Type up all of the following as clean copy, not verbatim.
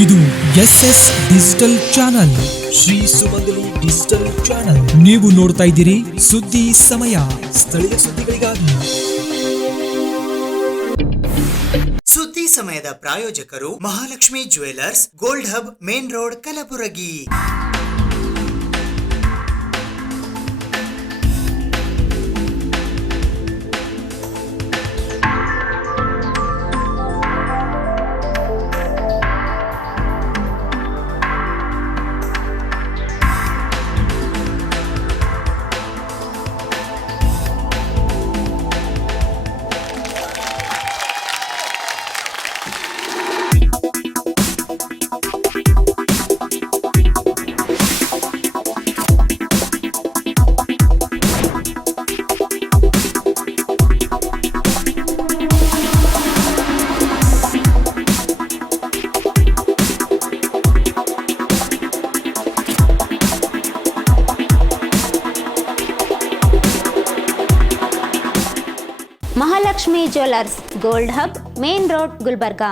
ಇದು SS digital channel, Shri ಸುಮಂಗಲಿ digital channel. ನೀವು ನೋಡ್ತಾ ಇದ್ದೀರಿ ಸುದ್ದಿ ಸಮಯ, ಸ್ಥಳೀಯ ಸುದ್ದಿಗಳಿಗಾಗಿ. ಸುದ್ದಿ ಸಮಯದ ಪ್ರಾಯೋಜಕರು Mahalakshmi jewellers, gold hub, main road, Kalaburagi. Mahalakshmi jewellers, gold hub, main road, Gulbarga.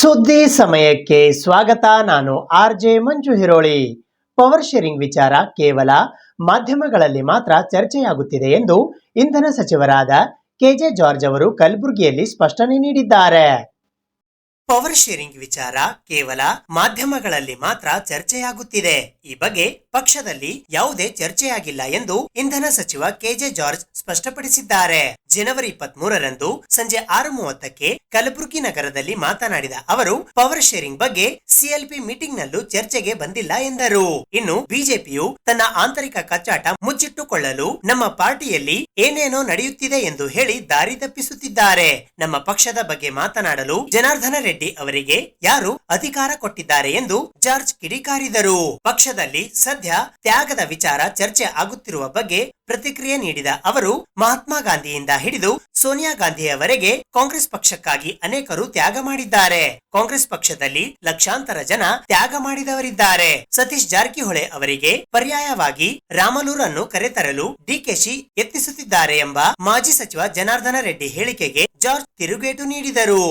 ಸುದ್ದಿ ಸಮಯಕ್ಕೆ ಸ್ವಾಗತ. ನಾನು RJ ಮಂಜು ಹಿರೋಳಿ. ಪವರ್ ಶೇರಿಂಗ್ ವಿಚಾರ ಕೇವಲ ಮಾಧ್ಯಮಗಳಲ್ಲಿ ಮಾತ್ರ ಚರ್ಚೆಯಾಗುತ್ತಿದೆ ಎಂದು ಇಂಧನ ಸಚಿವರಾದ KJ ಜಾರ್ಜ್ ಅವರು ಕಲಬುರಗಿಯಲ್ಲಿ ಸ್ಪಷ್ಟನೆ ನೀಡಿದ್ದಾರೆ. ಪವರ್ ಶೇರಿಂಗ್ ವಿಚಾರ ಕೇವಲ ಮಾಧ್ಯಮಗಳಲ್ಲಿ ಮಾತ್ರ ಚರ್ಚೆಯಾಗುತ್ತಿದೆ. ಈ ಬಗ್ಗೆ ಪಕ್ಷದಲ್ಲಿ ಯಾವುದೇ ಚರ್ಚೆಯಾಗಿಲ್ಲ ಎಂದು ಇಂಧನ ಸಚಿವ KJ ಜಾರ್ಜ್ ಸ್ಪಷ್ಟಪಡಿಸಿದ್ದಾರೆ. ಜನವರಿ 23ರಂದು ಸಂಜೆ 6:30ಕ್ಕೆ ಕಲಬುರಗಿ ನಗರದಲ್ಲಿ ಮಾತನಾಡಿದ ಅವರು, ಪವರ್ ಶೇರಿಂಗ್ ಬಗ್ಗೆ CLP ಮೀಟಿಂಗ್ ನಲ್ಲೂ ಚರ್ಚೆಗೆ ಬಂದಿಲ್ಲ ಎಂದರು. ಇನ್ನು ಬಿಜೆಪಿಯು ತನ್ನ ಆಂತರಿಕ ಕಚ್ಚಾಟ ಮುಚ್ಚಿಟ್ಟುಕೊಳ್ಳಲು ನಮ್ಮ ಪಾರ್ಟಿಯಲ್ಲಿ ಏನೇನೋ ನಡೆಯುತ್ತಿದೆ ಎಂದು ಹೇಳಿ ದಾರಿ ತಪ್ಪಿಸುತ್ತಿದ್ದಾರೆ. ನಮ್ಮ ಪಕ್ಷದ ಬಗ್ಗೆ ಮಾತನಾಡಲು ಜನಾರ್ದನ ರೆಡ್ಡಿ ಅವರಿಗೆ ಯಾರು ಅಧಿಕಾರ ಕೊಟ್ಟಿದ್ದಾರೆ ಎಂದು ಜಾರ್ಜ್ ಕಿಡಿಕಾರಿದರು. ಪಕ್ಷದಲ್ಲಿ ಸದ್ಯ ತ್ಯಾಗದ ವಿಚಾರ ಚರ್ಚೆ ಆಗುತ್ತಿರುವ ಬಗ್ಗೆ ಪ್ರತಿಕ್ರಿಯೆ ನೀಡಿದ ಅವರು, ಮಹಾತ್ಮ ಗಾಂಧಿಯಿಂದ ಹಿಡಿದು ಸೋನಿಯಾ ಗಾಂಧಿಯವರೆಗೆ ಕಾಂಗ್ರೆಸ್ ಪಕ್ಷಕ್ಕಾಗಿ ಅನೇಕರು ತ್ಯಾಗ ಮಾಡಿದ್ದಾರೆ. ಕಾಂಗ್ರೆಸ್ ಪಕ್ಷದಲ್ಲಿ ಲಕ್ಷಾಂತರ ಜನ ತ್ಯಾಗ ಮಾಡಿದವರಿದ್ದಾರೆ. ಸತೀಶ್ ಜಾರಕಿಹೊಳಿ ಅವರಿಗೆ ಪರ್ಯಾಯವಾಗಿ ರಾಮಲೂರನ್ನು ಕರೆತರಲು DKಶಿ ಯತ್ನಿಸುತ್ತಿದ್ದಾರೆ ಎಂಬ ಮಾಜಿ ಸಚಿವ ಜನಾರ್ದನ ರೆಡ್ಡಿ ಹೇಳಿಕೆಗೆ ಜಾರ್ಜ್ ತಿರುಗೇಟು ನೀಡಿದರು.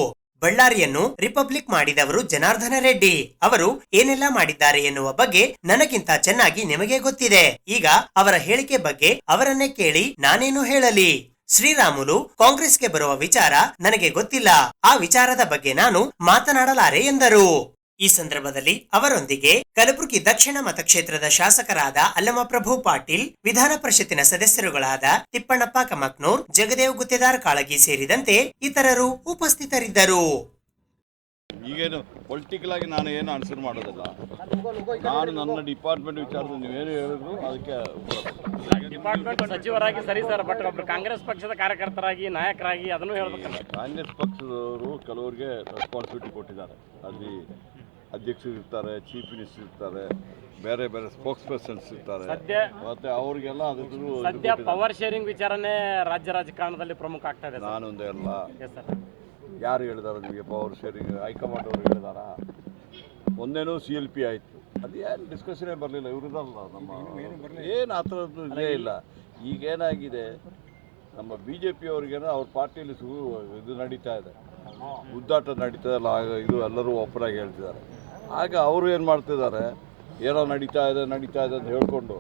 ಬಳ್ಳಾರಿಯನ್ನು ರಿಪಬ್ಲಿಕ್ ಮಾಡಿದವರು ಜನಾರ್ದನ ರೆಡ್ಡಿ. ಅವರು ಏನೆಲ್ಲ ಮಾಡಿದ್ದಾರೆ ಎನ್ನುವ ಬಗ್ಗೆ ನನಗಿಂತ ಚೆನ್ನಾಗಿ ನಿಮಗೆ ಗೊತ್ತಿದೆ. ಈಗ ಅವರ ಹೇಳಿಕೆ ಬಗ್ಗೆ ಅವರನ್ನೇ ಕೇಳಿ ನಾನೇನು ಹೇಳಲಿ. ಶ್ರೀರಾಮುಲು ಕಾಂಗ್ರೆಸ್ಗೆ ಬರುವ ವಿಚಾರ ನನಗೆ ಗೊತ್ತಿಲ್ಲ. ಆ ವಿಚಾರದ ಬಗ್ಗೆ ನಾನು ಮಾತನಾಡಲಾರೆ ಎಂದರು. ಈ ಸಂದರ್ಭದಲ್ಲಿ ಅವರೊಂದಿಗೆ ಕಲಬುರಗಿ ದಕ್ಷಿಣ ಮತಕ್ಷೇತ್ರದ ಶಾಸಕರಾದ ಅಲ್ಲಮಪ್ರಭು ಪಾಟೀಲ್, ವಿಧಾನ ಪರಿಷತ್ತಿನ ಸದಸ್ಯರುಗಳಾದ ತಿಪ್ಪಣ್ಣಪ್ಪ ಕಮಕ್ನೂರ್, ಜಗದೇವ್ ಗುತ್ತೇದಾರ್ ಕಾಳಗಿ ಸೇರಿದಂತೆ ಇತರರು ಉಪಸ್ಥಿತರಿದ್ದರು. ಈಗೇನು ಪೊಲಿಟಿಕಲ್ ಆಗಿ ನಾನು ಏನು ಆನ್ಸರ್ ಮಾಡೋದಿಲ್ಲ. ನಾನು ನನ್ನ ಡಿಪಾರ್ಟ್ಮೆಂಟ್ ವಿಚಾರದಲ್ಲಿ ನೀವೇನು ಹೇಳಿದ್ರು ಅದಕ್ಕೆ ಡಿಪಾರ್ಟ್ಮೆಂಟ್ ಸಚಿವರಾಗಿ ಸರಿ ಸರ್, ಬಟ್ ಒಬ್ಬರು ಕಾಂಗ್ರೆಸ್ ಪಕ್ಷದ ಕಾರ್ಯಕರ್ತರಾಗಿ ನಾಯಕರಾಗಿ ಅದನ್ನು ಹೇಳ್ಬೇಕಲ್ಲ. ಕಾಂಗ್ರೆಸ್ ಪಕ್ಷದವರು ಕೆಲವರಿಗೆ ರೆಸ್ಪಾನ್ಸಿಬಿಲಿಟಿ ಕೊಟ್ಟಿದ್ದಾರೆ. ಅಲ್ಲಿ ಅಧ್ಯಕ್ಷರು ಇರ್ತಾರೆ, ಚೀಫ್ ಮಿನಿಸ್ಟರ್ ಇರ್ತಾರೆ, ಬೇರೆ ಬೇರೆ ಸ್ಪೋಕ್ಸ್ ಪರ್ಸನ್ಸ್ ಇರ್ತಾರೆ. ಮತ್ತೆ ಅವ್ರಿಗೆಲ್ಲ ಸದ್ಯ ಪವರ್ ಶೇರಿಂಗ್ ವಿಚಾರನೇ ರಾಜ್ಯ ರಾಜಕಾರಣದಲ್ಲಿ ಪ್ರಮುಖ ಆಗ್ತಾ ಇದೆ. ನಾನೊಂದೇ ಅಲ್ಲ, ಯಾರು ಹೇಳಿದಾರೆ ನಿಮಗೆ ಪವರ್ ಶೇರಿಂಗ್? ಹೈಕಮಾಂಡ್ ಅವರು ಹೇಳಿದಾರ? ಒಂದೇನೂ CLP ಆಯಿತು, ಅದು ಏನು ಡಿಸ್ಕಷನೇ ಬರಲಿಲ್ಲ. ಇವ್ರದಲ್ಲ, ನಮ್ಮ ಏನು ಆ ಥರದ್ದು ಇದೇ ಇಲ್ಲ. ಈಗೇನಾಗಿದೆ, ನಮ್ಮ BJP ಅವ್ರಿಗೇನೋ ಅವ್ರ ಪಾರ್ಟಿಯಲ್ಲಿ ಇದು ನಡೀತಾ ಇದೆ, ಉದ್ದಾಟ ನಡೀತಾ ಇಲ್ಲ. ಇದು ಎಲ್ಲರೂ ಓಪನ್ ಆಗಿ ಹೇಳ್ತಿದ್ದಾರೆ. ಆಗ ಅವರು ಏನು ಮಾಡ್ತಿದ್ದಾರೆ, ಏನೋ ನಡೀತಾ ಇದೆ ಅಂತ ಹೇಳ್ಕೊಂಡು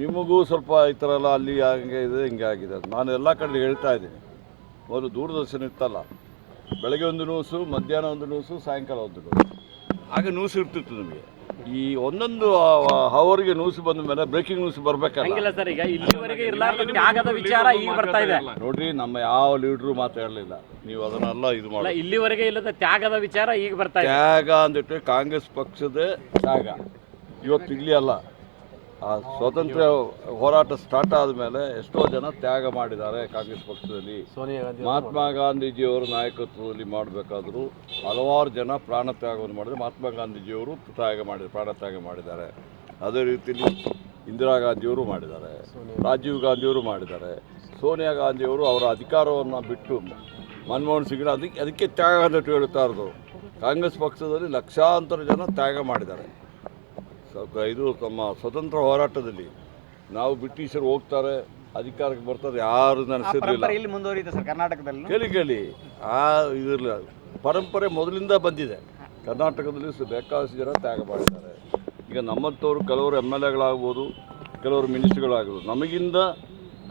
ನಿಮಗೂ ಸ್ವಲ್ಪ ಈ ಥರ ಎಲ್ಲ ಅಲ್ಲಿ ಹಂಗೆ ಇದೆ ಹಿಂಗೆ ಆಗಿದೆ. ನಾನು ಎಲ್ಲ ಕಡೆ ಹೇಳ್ತಾ ಇದ್ದೀನಿ. ಮೊದಲು ದೂರದರ್ಶನ ಇತ್ತಲ್ಲ, ಬೆಳಗ್ಗೆ ಒಂದು ನ್ಯೂಸು, ಮಧ್ಯಾಹ್ನ ಒಂದು ನ್ಯೂಸು, ಸಾಯಂಕಾಲ ಒಂದು ನ್ಯೂಸು, ಆಗ ನ್ಯೂಸ್ ಇರ್ತಿತ್ತು ನಮಗೆ. ಈ ಒಂದೊಂದು ಅವರಿಗೆ ನ್ಯೂಸ್ ಬಂದ ಮೇಲೆ ಬ್ರೇಕಿಂಗ್ ನ್ಯೂಸ್ ಬರ್ಬೇಕಲ್ಲ ಸರ್. ಈಗ ಇಲ್ಲಿವರೆಗೆ ಇರಲಾರದ ತ್ಯಾಗದ ವಿಚಾರ ಈಗ ಬರ್ತಾ ಇದೆ ನೋಡ್ರಿ. ನಮ್ಮ ಯಾವ ಲೀಡ್ರು ಮಾತಾಡಲಿಲ್ಲ, ನೀವು ಅದನ್ನೆಲ್ಲ ಇದು ಮಾಡಿ. ಇಲ್ಲಿವರೆಗೆ ಇಲ್ಲದ ತ್ಯಾಗದ ವಿಚಾರ ಈಗ ಬರ್ತಾ ಇದೆ. ತ್ಯಾಗ ಅಂದಿಟ್ಟು ಕಾಂಗ್ರೆಸ್ ಪಕ್ಷದ ತ್ಯಾಗ ಇವತ್ತು ಇಲ್ಲಿ ಅಲ್ಲ. ಆ ಸ್ವಾತಂತ್ರ್ಯ ಹೋರಾಟ ಸ್ಟಾರ್ಟ್ ಆದಮೇಲೆ ಎಷ್ಟೋ ಜನ ತ್ಯಾಗ ಮಾಡಿದ್ದಾರೆ ಕಾಂಗ್ರೆಸ್ ಪಕ್ಷದಲ್ಲಿ. ಮಹಾತ್ಮ ಗಾಂಧೀಜಿಯವರ ನಾಯಕತ್ವದಲ್ಲಿ ಮಾಡಬೇಕಾದ್ರೂ ಹಲವಾರು ಜನ ಪ್ರಾಣ ತ್ಯಾಗವನ್ನು ಮಾಡಿದರೆ ಮಹಾತ್ಮ ಗಾಂಧೀಜಿಯವರು ಪ್ರಾಣ ತ್ಯಾಗ ಮಾಡಿದ್ದಾರೆ. ಅದೇ ರೀತಿಯಲ್ಲಿ ಇಂದಿರಾ ಗಾಂಧಿಯವರು ಮಾಡಿದ್ದಾರೆ, ರಾಜೀವ್ ಗಾಂಧಿಯವರು ಮಾಡಿದ್ದಾರೆ, ಸೋನಿಯಾ ಗಾಂಧಿಯವರು ಅವರ ಅಧಿಕಾರವನ್ನು ಬಿಟ್ಟು ಮನಮೋಹನ್ ಸಿಂಗ್ ಅದಕ್ಕೆ ತ್ಯಾಗ ಅಂತ ಹೇಳ್ತಾ ಇರೋದು. ಕಾಂಗ್ರೆಸ್ ಪಕ್ಷದಲ್ಲಿ ಲಕ್ಷಾಂತರ ಜನ ತ್ಯಾಗ ಮಾಡಿದ್ದಾರೆ. ಇದು ತಮ್ಮ ಸ್ವತಂತ್ರ ಹೋರಾಟದಲ್ಲಿ ನಾವು ಬ್ರಿಟಿಷರು ಹೋಗ್ತಾರೆ ಅಧಿಕಾರಕ್ಕೆ ಬರ್ತಾರೆ ಯಾರು ನೆನೆಸಿರಲಿಲ್ಲ. ಇಲ್ಲಿ ಮುಂದುವರಿಯುತ್ತೆ ಸರ್ ಕರ್ನಾಟಕದಲ್ಲಿ. ಕೇಳಿ ಇದಿರಲಿಲ್ಲ. ಪರಂಪರೆ ಮೊದಲಿಂದ ಬಂದಿದೆ. ಕರ್ನಾಟಕದಲ್ಲಿ ಬೇಕಾದಷ್ಟು ಜನ ತ್ಯಾಗ ಮಾಡಿದ್ದಾರೆ. ಈಗ ನಮ್ಮಂಥವ್ರು ಕೆಲವರು MLAಗಳಾಗ್ಬೋದು, ಕೆಲವರು ಮಿನಿಸ್ಟ್ರುಗಳಾಗ್ಬೋದು. ನಮಗಿಂದ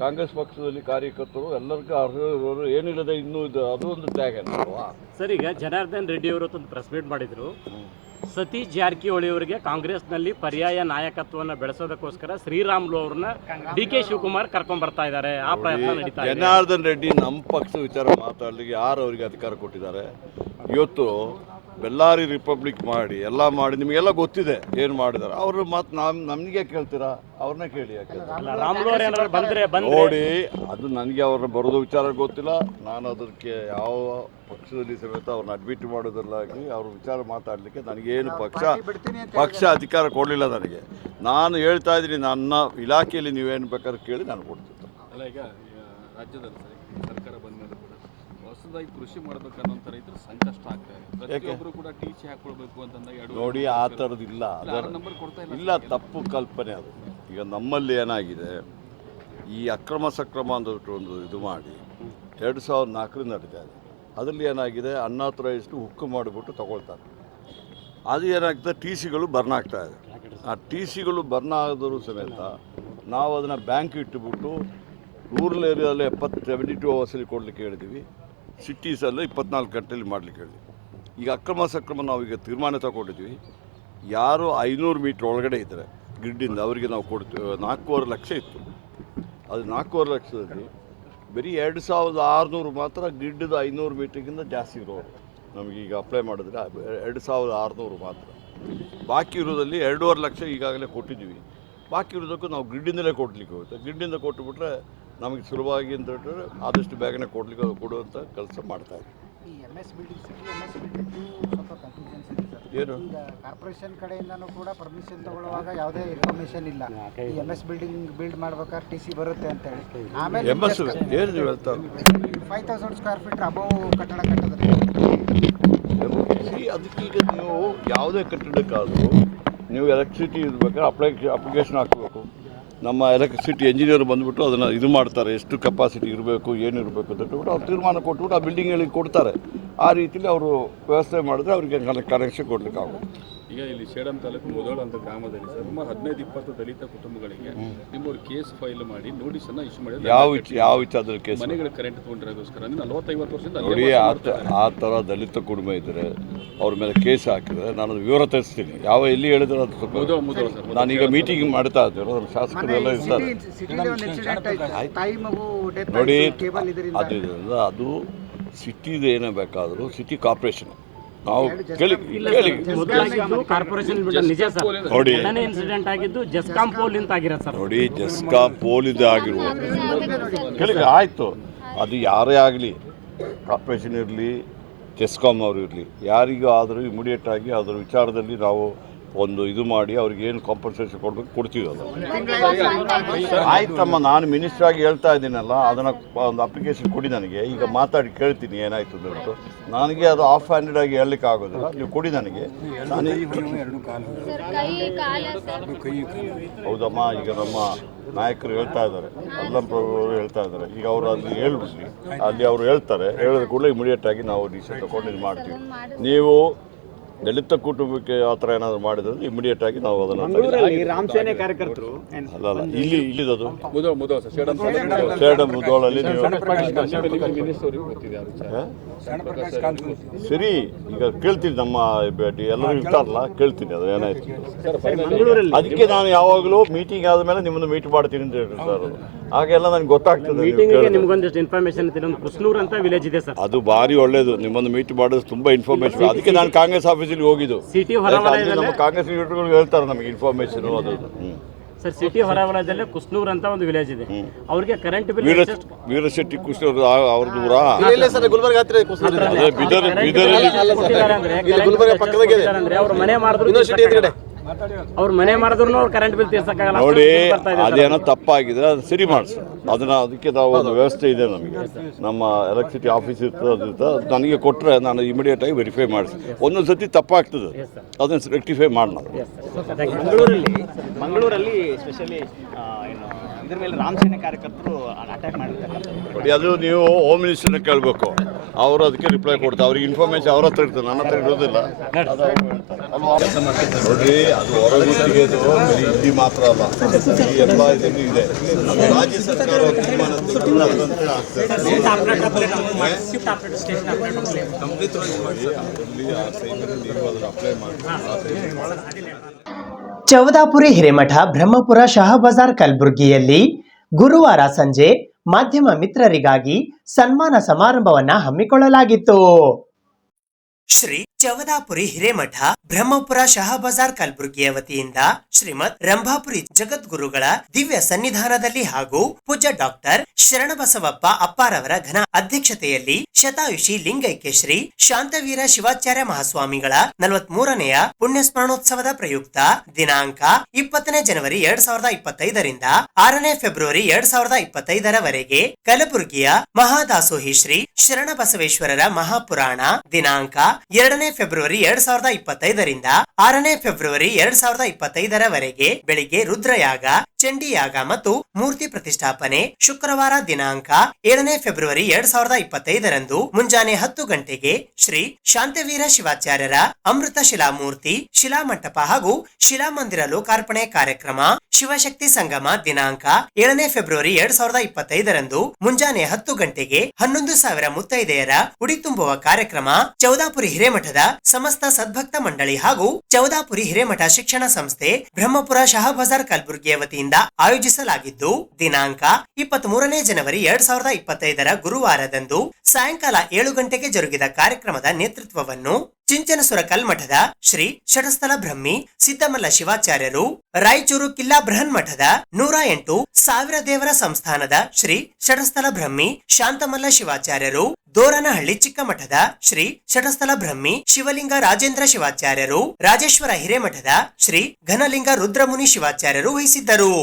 ಕಾಂಗ್ರೆಸ್ ಪಕ್ಷದಲ್ಲಿ ಕಾರ್ಯಕರ್ತರು ಎಲ್ಲರಿಗೂ ಅರ್ಹರು ಏನಿಲ್ಲದೆ ಇನ್ನೂ ಇದು ಅದು ಒಂದು ತ್ಯಾಗ ಅಲ್ವಾ ಸರ್. ಈಗ ಜನಾರ್ದನ್ ರೆಡ್ಡಿ ಅವರು ಒಂದು ಪ್ರೆಸ್ ಮೀಟ್ ಮಾಡಿದ್ರು. ಸತೀಶ್ ಜಾರಕಿಹೊಳಿ ಅವರಿಗೆ ಕಾಂಗ್ರೆಸ್ನಲ್ಲಿ ಪರ್ಯಾಯ ನಾಯಕತ್ವವನ್ನು ಬೆಳೆಸೋದಕ್ಕೋಸ್ಕರ ಶ್ರೀರಾಮುಲು ಅವ್ರನ್ನ DK ಶಿವಕುಮಾರ್ ಕರ್ಕೊಂಡ್ ಬರ್ತಾ ಇದ್ದಾರೆ. ಆ ಪ್ರಯತ್ನ ನಡೀತಾ ಇದೆ. ಜನಾರ್ದನ್ ರೆಡ್ಡಿ ನಮ್ಮ ಪಕ್ಷ ವಿಚಾರ ಮಾತಾಡಲಿಕ್ಕೆ ಯಾರು ಅವರಿಗೆ ಅಧಿಕಾರ ಕೊಟ್ಟಿದ್ದಾರೆ? ಇವತ್ತು ಬೆಳ್ಳಾರಿ ರಿಪಬ್ಲಿಕ್ ಮಾಡಿ ಎಲ್ಲ ಮಾಡಿ ನಿಮಗೆಲ್ಲ ಗೊತ್ತಿದೆ ಏನು ಮಾಡಿದ್ದಾರೆ. ಅವರು ಮತ್ತು ನಮಗೆ ಕೇಳ್ತೀರಾ? ಅವ್ರನ್ನೇ ಕೇಳಿ. ಯಾಕೆ ರಾಮುಲು ಅವ್ರು ಏನಾದ್ರು ಬಂದ್ರೆ ನೋಡಿ, ಅದು ನನಗೆ ಅವ್ರನ್ನ ಬರೋದು ವಿಚಾರ ಗೊತ್ತಿಲ್ಲ. ನಾನು ಅದಕ್ಕೆ ಯಾವ ಪಕ್ಷದಲ್ಲಿ ಸಮೇತ ಅವ್ರನ್ನ ಅಡ್ಮಿಟ್ ಮಾಡೋದಲ್ಲಾಗಿ ಅವ್ರ ವಿಚಾರ ಮಾತಾಡಲಿಕ್ಕೆ ನನಗೇನು ಪಕ್ಷ ಅಧಿಕಾರ ಕೊಡಲಿಲ್ಲ ನನಗೆ. ನಾನು ಹೇಳ್ತಾ ಇದ್ದೀನಿ, ನನ್ನ ಇಲಾಖೆಯಲ್ಲಿ ನೀವೇನು ಬೇಕಾದ್ರೆ ಕೇಳಿ ನಾನು ಕೊಡ್ತೀನಿ. ಅಲ್ಲ, ಈಗ ರಾಜ್ಯದಲ್ಲಿ ಸರ್ಕಾರ ಬಂದ ಮೇಲೆ ಕೂಡ ಹೊಸದಾಗಿ ಕೃಷಿ ಮಾಡಬೇಕನ್ನೋಂಥ ರೈತರು ಸಂಕಷ್ಟ ಆಗ್ತಾ ಇದೆ. ಪ್ರತಿಯೊಬ್ಬರು ಕೂಡ TC ಹಾಕೊಳ್ಬೇಕು ಅಂತಂದಾಗ ನೋಡಿ, ಆ ಥರದ್ದಿಲ್ಲ. ನಂಬರ್ ಕೊಡ್ತಾ ಇಲ್ಲ, ತಪ್ಪು ಕಲ್ಪನೆ ಅದು. ಈಗ ನಮ್ಮಲ್ಲಿ ಏನಾಗಿದೆ, ಈ ಅಕ್ರಮ ಸಕ್ರಮ ಅಂದ್ಬಿಟ್ಟು ಒಂದು ಇದು ಮಾಡಿ 2004 ನಡೀತಾ ಇದೆ. ಅದರಲ್ಲಿ ಏನಾಗಿದೆ, ಅನ್ನಾಥರೈಸ್ಡು ಹುಕ್ಕು ಮಾಡಿಬಿಟ್ಟು ತಗೊಳ್ತಾರೆ. ಅದು ಏನಾಗ್ತದೆ, TCಗಳು ಬರ್ನ್ ಆಗ್ತಾ ಇದೆ. ಆ TCಗಳು ಬರ್ನ್ ಆದರೂ ಸಮೇತ ನಾವು ಅದನ್ನು ಬ್ಯಾಂಕ್ ಇಟ್ಟುಬಿಟ್ಟು ರೂರಲ್ ಏರಿಯಾದಲ್ಲಿ 72 ಅವರ್ಸಲ್ಲಿ ಕೊಡಲಿಕ್ಕೆ ಹೇಳಿದ್ದೀವಿ. ಸಿಟೀಸಲ್ಲಿ 24 ಗಂಟೆಯಲ್ಲಿ ಮಾಡಲಿಕ್ಕೆ ಹೇಳಿದ್ವಿ. ಈಗ ಅಕ್ರಮ ಸಕ್ರಮ ನಾವೀಗ ತೀರ್ಮಾನ ತಗೊಂಡಿದ್ವಿ. ಯಾರು 500 ಮೀಟ್ರ್ ಒಳಗಡೆ ಇದ್ದರೆ ಗ್ರಿಡ್ಡಿಂದ ಅವರಿಗೆ ನಾವು ಕೊಡ್ತೀವಿ. 4.5 ಲಕ್ಷ ಇತ್ತು. ಅದು 4.5 ಲಕ್ಷದಲ್ಲಿ ಬರೀ 2600 ಮಾತ್ರ ಗ್ರಿಡ್ದು 500 ಮೀಟ್ರಿಗಿಂತ ಜಾಸ್ತಿ ಇರೋರು ನಮಗೀಗ ಅಪ್ಲೈ ಮಾಡಿದ್ರೆ 2600 ಮಾತ್ರ. ಬಾಕಿ ಇರೋದಲ್ಲಿ 2.5 ಲಕ್ಷ ಈಗಾಗಲೇ ಕೊಟ್ಟಿದ್ದೀವಿ. ಬಾಕಿ ಇರೋದಕ್ಕೂ ನಾವು ಗ್ರಿಡ್ಡಿಂದಲೇ ಕೊಡಲಿಕ್ಕೆ ಹೋಗುತ್ತೆ. ಗ್ರಿಡ್ಡಿಂದ ಕೊಟ್ಟುಬಿಟ್ರೆ ನಮಗೆ ಸುಲಭವಾಗಿ ಅಂತ ಹೇಳಿದ್ರೆ ಆದಷ್ಟು ಬೇಗನೆ ಕೊಡುವಂಥ ಕೆಲಸ ಮಾಡ್ತಾಯಿದ್ವಿ. ಏನು ಕಾರ್ಪೊರೇಷನ್ ಕಡೆಯಿಂದನೂ ಕೂಡ ಪರ್ಮಿಷನ್ ತಗೊಳ್ಳುವಾಗ ಯಾವುದೇ ಇನ್ಫಾರ್ಮೇಶನ್ ಇಲ್ಲ. ಈ MS ಬಿಲ್ಡ್ ಮಾಡ್ಬೇಕಾದ್ರೆ TC ಬರುತ್ತೆ ಅಂತ ಹೇಳಿ. ಆಮೇಲೆ MS ಏನು ನೀವು ಹೇಳ್ತಾರೆ, 5000 ಸ್ಕ್ವೇರ್ ಫೀಟ್ ಅಬೌವ್ ಕಟ್ಟಡ ಕಟ್ಟಿದ್ರೆ ಅದಕ್ಕೆ ಈಗ ನೀವು ಯಾವುದೇ ಕಟ್ಟಡಕ್ಕಾದರೂ ನೀವು ಎಲೆಕ್ಟ್ರಿಸಿಟಿ ಇರ್ಬೇಕಾದ್ರೆ ಅಪ್ಲಿಕೇಶನ್ ಹಾಕಬೇಕು. ನಮ್ಮ ಎಲೆಕ್ಟ್ರಿಸಿಟಿ ಇಂಜಿನಿಯರ್ ಬಂದುಬಿಟ್ಟು ಅದನ್ನು ಇದು ಮಾಡ್ತಾರೆ, ಎಷ್ಟು ಕೆಪಾಸಿಟಿ ಇರಬೇಕು ಏನಿರಬೇಕು ಅಂತ ಹೇಳ್ಬಿಟ್ಟು ಅವ್ರು ತೀರ್ಮಾನ ಕೊಟ್ಬಿಟ್ಟು ಆ ಬಿಲ್ಡಿಂಗ್ಗಳಿಗೆ ಕೊಡ್ತಾರೆ. ಆ ರೀತಿಯಲ್ಲಿ ಅವರು ವ್ಯವಸ್ಥೆ ಮಾಡಿದ್ರೆ ಅವರಿಗೆ ಕನೆಕ್ಷನ್ ಕೊಡ್ಲಿಕ್ಕೆ ಆಗುತ್ತೆ. ಈಗ ಇಲ್ಲಿ ಸೇಡಂ ತಾಲೂಕು ಮುದೋಳ ಅಂತ ಗ್ರಾಮದಲ್ಲಿ ಸುಮಾರು 15-20 ದಲಿತ ಕುಟುಂಬಗಳಿಗೆ ನಿಮ್ಮವರು ಕೇಸ್ ಫೈಲ್ ಮಾಡಿ ನೋಟಿಸನ್ನು ಇಶ್ಯೂ ಮಾಡಿದ್ರೆ ಯಾವ ವಿಚಾರದಲ್ಲಿ ಕೇಸ್? ಮನೆಗಳ ಕರೆಂಟ್ ತೊಗೊಂಡಿರೋದಕ್ಕೋಸ್ಕರ 40-50 ವರ್ಷದಿಂದ ನೋಡಿ, ಆ ಥರ ದಲಿತ ಕುಟುಂಬ ಇದ್ದರೆ ಅವ್ರ ಮೇಲೆ ಕೇಸ್ ಹಾಕಿದರೆ ನಾನು ವಿವರ ತಿಳಿಸ್ತೀನಿ. ಎಲ್ಲಿ ಹೇಳಿದ್ರೆ ಅದು ಸ್ವಲ್ಪ ನಾನೀಗ ಮೀಟಿಂಗ್ ಮಾಡ್ತಾ ಇದ್ದೇವೆ, ಅದ್ರ ಶಾಸಕರು ಎಲ್ಲ ಇರ್ತಾರೆ. ನೋಡಿ, ಅದು ಸಿಟಿದು ಏನೇ ಬೇಕಾದರೂ ಸಿಟಿ ಕಾರ್ಪೊರೇಷನ್ ನಾವು ಕೇಳಿ ಕಾರ್ಪೊರೇಷನ್ ನಿಜ ಸರ್. ನೋಡಿ, ಇನ್ಸಿಡೆಂಟ್ ಆಗಿದ್ದು ಜೆಸ್ಕಾಂ ಪೋಲ್ ಅಂತ ಆಗಿರೋದು ಸರ್. ನೋಡಿ, ಜೆಸ್ಕಾಂ ಪೋಲಿದೆ ಆಗಿರ್ಬೋದು. ಕೇಳಿ, ಆಯಿತು, ಅದು ಯಾರೇ ಆಗಲಿ, ಕಾರ್ಪೊರೇಷನ್ ಇರಲಿ, ಜೆಸ್ಕಾಂ ಅವರು ಇರಲಿ, ಯಾರಿಗೂ ಆದರೂ ಇಮಿಡಿಯೇಟಾಗಿ ಅದರ ವಿಚಾರದಲ್ಲಿ ನಾವು ಒಂದು ಇದು ಮಾಡಿ ಅವ್ರಿಗೆ ಏನು ಕಾಂಪನ್ಸೇಷನ್ ಕೊಡಬೇಕು ಕೊಡ್ತೀವಿ. ಅದು ಆಯ್ತಮ್ಮ, ನಾನು ಮಿನಿಸ್ಟರ್ ಆಗಿ ಹೇಳ್ತಾ ಇದ್ದೀನಲ್ಲ, ಅದನ್ನು ಒಂದು ಅಪ್ಲಿಕೇಶನ್ ಕೊಡಿ ನನಗೆ. ಈಗ ಮಾತಾಡಿ ಕೇಳ್ತೀನಿ ಏನಾಯಿತು ಅಂತ. ನನಗೆ ಅದು ಆಫ್ ಹ್ಯಾಂಡೆಡ್ ಆಗಿ ಹೇಳಲಿಕ್ಕೆ ಆಗೋದಿಲ್ಲ. ನೀವು ಕೊಡಿ ನನಗೆ. ಹೌದಮ್ಮ, ಈಗ ನಮ್ಮ ನಾಯಕರು ಹೇಳ್ತಾ ಇದ್ದಾರೆ, ಅಲ್ಲಂ ಪ್ರಭು ಅವರು ಹೇಳ್ತಾ ಇದ್ದಾರೆ. ಈಗ ಅವರು ಅಲ್ಲಿ ಹೇಳ್ಬಿಡ್ಲಿ, ಅಲ್ಲಿ ಅವರು ಹೇಳ್ತಾರೆ. ಹೇಳಿದ ಕೂಡಲೇ ಇಮಿಡಿಯೇಟಾಗಿ ನಾವು ಡಿಸಿಷನ್ ತಗೊಂಡು ಇದು ಮಾಡ್ತೀವಿ. ನೀವು ದಲಿತ ಕುಟುಂಬಕ್ಕೆ ಆ ಥರ ಏನಾದರೂ ಮಾಡಿದ್ರೆ ಇಮಿಡಿಯೇಟ್ ಆಗಿ ನಾವು ಅದನ್ನು ರಾಮ್ ಸೇನೆ ಕಾರ್ಯಕರ್ತರು ಅಲ್ಲ ಇಲ್ಲಿದ್ದು ಸೇಡಂ ಮುದೋಳಲ್ಲಿ ಸರಿ. ಈಗ ಕೇಳ್ತೀನಿ, ನಮ್ಮ ಎಲ್ಲರೂ ಇರ್ತಾರಲ್ಲ, ಕೇಳ್ತೀನಿ ಅದು ಏನಾಯ್ತು. ಅದಕ್ಕೆ ನಾನು ಯಾವಾಗಲೂ ಮೀಟಿಂಗ್ ಆದಮೇಲೆ ನಿಮ್ಮನ್ನು ಮೀಟ್ ಮಾಡ್ತೀನಿ ಅಂತ ಹೇಳಿ ಸರ್. ಹಾಗೆಲ್ಲ ನನಗೆ ಗೊತ್ತಾಗ್ತದೆ. ನಿಮ್ಗೊಂದಿಷ್ಟು ಇನ್ಫಾರ್ಮೇಶನ್ ಕುಸ್ನೂರ್ ಅಂತ ವಿಲೇಜ್ ಇದೆ ಸರ್. ಅದು ಭಾರಿ ಒಳ್ಳೇದು, ನಿಮ್ಮನ್ನು ಮೀಟ್ ಮಾಡೋದು ತುಂಬಾ ಇನ್ಫಾರ್ಮೇಶನ್. ಅದಕ್ಕೆ ನಾನು ಕಾಂಗ್ರೆಸ್ ಆಫೀಸಿಗೆ ಹೋಗಿದ್ದು. ನಮ್ಮ ಕಾಂಗ್ರೆಸ್ ಲೀಡರ್ಗಳು ಹೇಳ್ತಾರೆ ನಮಗೆ ಇನ್ಫಾರ್ಮೇಶನ್ ಅದು. ಸರ್, ಸಿಟಿ ಹೊರವಲಯದಲ್ಲೇ ಕುಸ್ನೂರ್ ಅಂತ ಒಂದು ವಿಲೇಜ್ ಇದೆ. ಅವ್ರಿಗೆ ಕರೆಂಟ್ ಬಿಲ್ ವೀರಶೆಟ್ಟಿ ಕುಸ್ನೂರ್ ಅವ್ರದ್ದು ಊರ ಅವ್ರ ಮನೆ ಮಾಡಿದ್ರು ಅವ್ರು ಮನೆ ಮಾಡಿದ್ರು ಅವ್ರು ಕರೆಂಟ್ ಬಿಲ್ ತೀರ್ಸಕ್ಕಾಗಲ್ಲ. ನೋಡಿ, ಅಷ್ಟು ಬರ್ತಾ ಇದೆ ಸರ್. ಅದೇನೋ ತಪ್ಪಾಗಿದ್ರೆ ಅದು ಸರಿ ಮಾಡಿಸಿ. ಅದಕ್ಕೆ ನಾವು ಒಂದು ವ್ಯವಸ್ಥೆ ಇದೆ ನಮಗೆ. ನಮ್ಮ ಎಲೆಕ್ಟ್ರಿಸಿಟಿ ಆಫೀಸ್ ಇರ್ತದೆ, ನನಗೆ ಕೊಟ್ಟರೆ ನಾನು ಇಮಿಡಿಯೇಟಾಗಿ ವೆರಿಫೈ ಮಾಡಿಸಿ. ಒಂದೊಂದು ಸತಿ ತಪ್ಪಾಗ್ತದೆ, ಅದನ್ನು ರೆಕ್ಟಿಫೈ ಮಾಡಿ ನಾವು. ಮಂಗಳೂರಲ್ಲಿ ಸ್ಪೆಷಲಿ ಏನು ಇದ್ರ ಮೇಲೆ ರಾಮ್ ಸೇನೆ ಕಾರ್ಯಕರ್ತರು ಅಟ್ಯಾಕ್ ಮಾಡಿರ್ತಕ್ಕಂಥದ್ದು. ನೋಡಿ, ಅದು ನೀವು ಹೋಮ್ ಮಿನಿಸ್ಟರ್ನ ಕೇಳಬೇಕು. ಅವರು ಅದಕ್ಕೆ ರಿಪ್ಲೈ ಕೊಡ್ತಾರೆ. ಅವ್ರಿಗೆ ಇನ್ಫಾರ್ಮೇಷನ್ ಅವ್ರ ಹತ್ರ ಇರ್ತದೆ, ನನ್ನ ಹತ್ರ ಇರೋದಿಲ್ಲ. ಅದು ಅವ್ರು ಹೇಳ್ತಾರೆ. ನೋಡ್ರಿ, ಅದು ಹೊರಗುತ್ತಿಗೆ ಇಲ್ಲಿ ಮಾತ್ರ ಅಲ್ಲ, ಈ ಎಲ್ಲ ಇದನ್ನು ಇದೆ. ನಮ್ಮ ರಾಜ್ಯ ಸರ್ಕಾರ ತೀರ್ಮಾನ ತೆಗೆದುಕೊಂಡು ಅದರಂತೆ ಆಗ್ತದೆ. ಅಪ್ಲೈ ಮಾಡಿ. ಚೌದಾಪುರಿ ಹಿರೇಮಠ ಬ್ರಹ್ಮಪುರ ಶಹಬಜಾರ್ ಕಲಬುರಗಿಯಲ್ಲಿ ಗುರುವಾರ ಸಂಜೆ ಮಾಧ್ಯಮ ಮಿತ್ರರಿಗಾಗಿ ಸನ್ಮಾನ ಸಮಾರಂಭವನ್ನ ಹಮ್ಮಿಕೊಳ್ಳಲಾಗಿತ್ತು. ಶ್ರೀ ಚವದಾಪುರಿ ಹಿರೇಮಠ ಬ್ರಹ್ಮಪುರ ಶಹಬಜಾರ್ ಕಲಬುರಗಿಯ ವತಿಯಿಂದ ಶ್ರೀಮದ್ ರಂಭಾಪುರಿ ಜಗದ್ಗುರುಗಳ ದಿವ್ಯ ಸನ್ನಿಧಾನದಲ್ಲಿ ಹಾಗೂ ಪೂಜ್ಯ ಡಾಕ್ಟರ್ ಶರಣಬಸವಪ್ಪ ಅಪ್ಪಾರವರ ಘನ ಅಧ್ಯಕ್ಷತೆಯಲ್ಲಿ ಶತಾಯುಷಿ ಲಿಂಗೈಕ್ಯ ಶ್ರೀ ಶಾಂತವೀರ ಶಿವಾಚಾರ್ಯ ಮಹಾಸ್ವಾಮಿಗಳ 43ನೆಯ ಪುಣ್ಯಸ್ಮರಣೋತ್ಸವದ ಪ್ರಯುಕ್ತ ದಿನಾಂಕ 20ನೇ ಜನವರಿ 2025ರಿಂದ 6ನೇ ಫೆಬ್ರವರಿ 2025ರವರೆಗೆ ಕಲಬುರಗಿಯ ಮಹಾದಾಸೋಹಿ ಶ್ರೀ ಶರಣಬಸವೇಶ್ವರರ ಮಹಾಪುರಾಣ ದಿನಾಂಕ 2ನೇ ಫೆಬ್ರವರಿ 2025ರಿಂದ 6ನೇ ಫೆಬ್ರವರಿ 2025ರವರೆಗೆ ಬೆಳಿಗ್ಗೆ ರುದ್ರಯಾಗ, ಚಂಡಿಯಾಗ ಮತ್ತು ಮೂರ್ತಿ ಪ್ರತಿಷ್ಠಾಪನೆ, ಶುಕ್ರವಾರ ದಿನಾಂಕ 7ನೇ ಫೆಬ್ರವರಿ 2025ರಂದು ಮುಂಜಾನೆ 10 ಗಂಟೆಗೆ ಶ್ರೀ ಶಾಂತವೀರ ಶಿವಾಚಾರ್ಯರ ಅಮೃತ ಶಿಲಾಮೂರ್ತಿ, ಶಿಲಾಮಂಟಪ ಹಾಗೂ ಶಿಲಾಮಂದಿರ ಲೋಕಾರ್ಪಣೆ ಕಾರ್ಯಕ್ರಮ, ಶಿವಶಕ್ತಿ ಸಂಗಮ ದಿನಾಂಕ 7ನೇ ಫೆಬ್ರವರಿ 2025ರಂದು ಮುಂಜಾನೆ 10 ಗಂಟೆಗೆ 11,000 ಮುತ್ತೈದೆಯರ ಉಡಿ ತುಂಬುವ ಕಾರ್ಯಕ್ರಮ ಚೌದಾಪುರಿ ಹಿರೇಮಠದ ಸಮಸ್ತ ಸದ್ಭಕ್ತ ಮಂಡಳಿ ಹಾಗೂ ಚೌದಾಪುರಿ ಹಿರೇಮಠ ಶಿಕ್ಷಣ ಸಂಸ್ಥೆ ಬ್ರಹ್ಮಪುರ ಶಹಬಜಾರ್ ಕಲಬುರಗಿಯ ವತಿಯಿಂದ ಆಯೋಜಿಸಲಾಗಿದ್ದು ದಿನಾಂಕ 23ನೇ ಜನವರಿ 2025ರ ಗುರುವಾರದಂದು ಸಾಯಂಕಾಲ 7 ಗಂಟೆಗೆ ಜರುಗಿದ ಕಾರ್ಯಕ್ರಮದ ನೇತೃತ್ವವನ್ನು ಚಿಂಚನಸುರ ಕಲ್ಮಠದ ಶ್ರೀ ಷಟಸ್ಥಲ ಬ್ರಹ್ಮಿ ಸಿದ್ದಮಲ್ಲ ಶಿವಾಚಾರ್ಯರು, ರಾಯಚೂರು ಕಿಲ್ಲಾ ಬೃಹನ್ ಮಠದ 108 ಸಾವಿರ ದೇವರ ಸಂಸ್ಥಾನದ ಶ್ರೀ ಷಟಸ್ಥಲ ಬ್ರಹ್ಮಿ ಶಾಂತಮಲ್ಲ ಶಿವಾಚಾರ್ಯರು, ದೋರನಹಳ್ಳಿ ಚಿಕ್ಕಮಠದ ಶ್ರೀ ಷಟಸ್ಥಲ ಬ್ರಹ್ಮಿ ಶಿವಲಿಂಗ ರಾಜೇಂದ್ರ ಶಿವಾಚಾರ್ಯರು, ರಾಜೇಶ್ವರ ಹಿರೇಮಠದ ಶ್ರೀ ಘನಲಿಂಗ ರುದ್ರಮುನಿ ಶಿವಾಚಾರ್ಯರು ವಹಿಸಿದ್ದರು.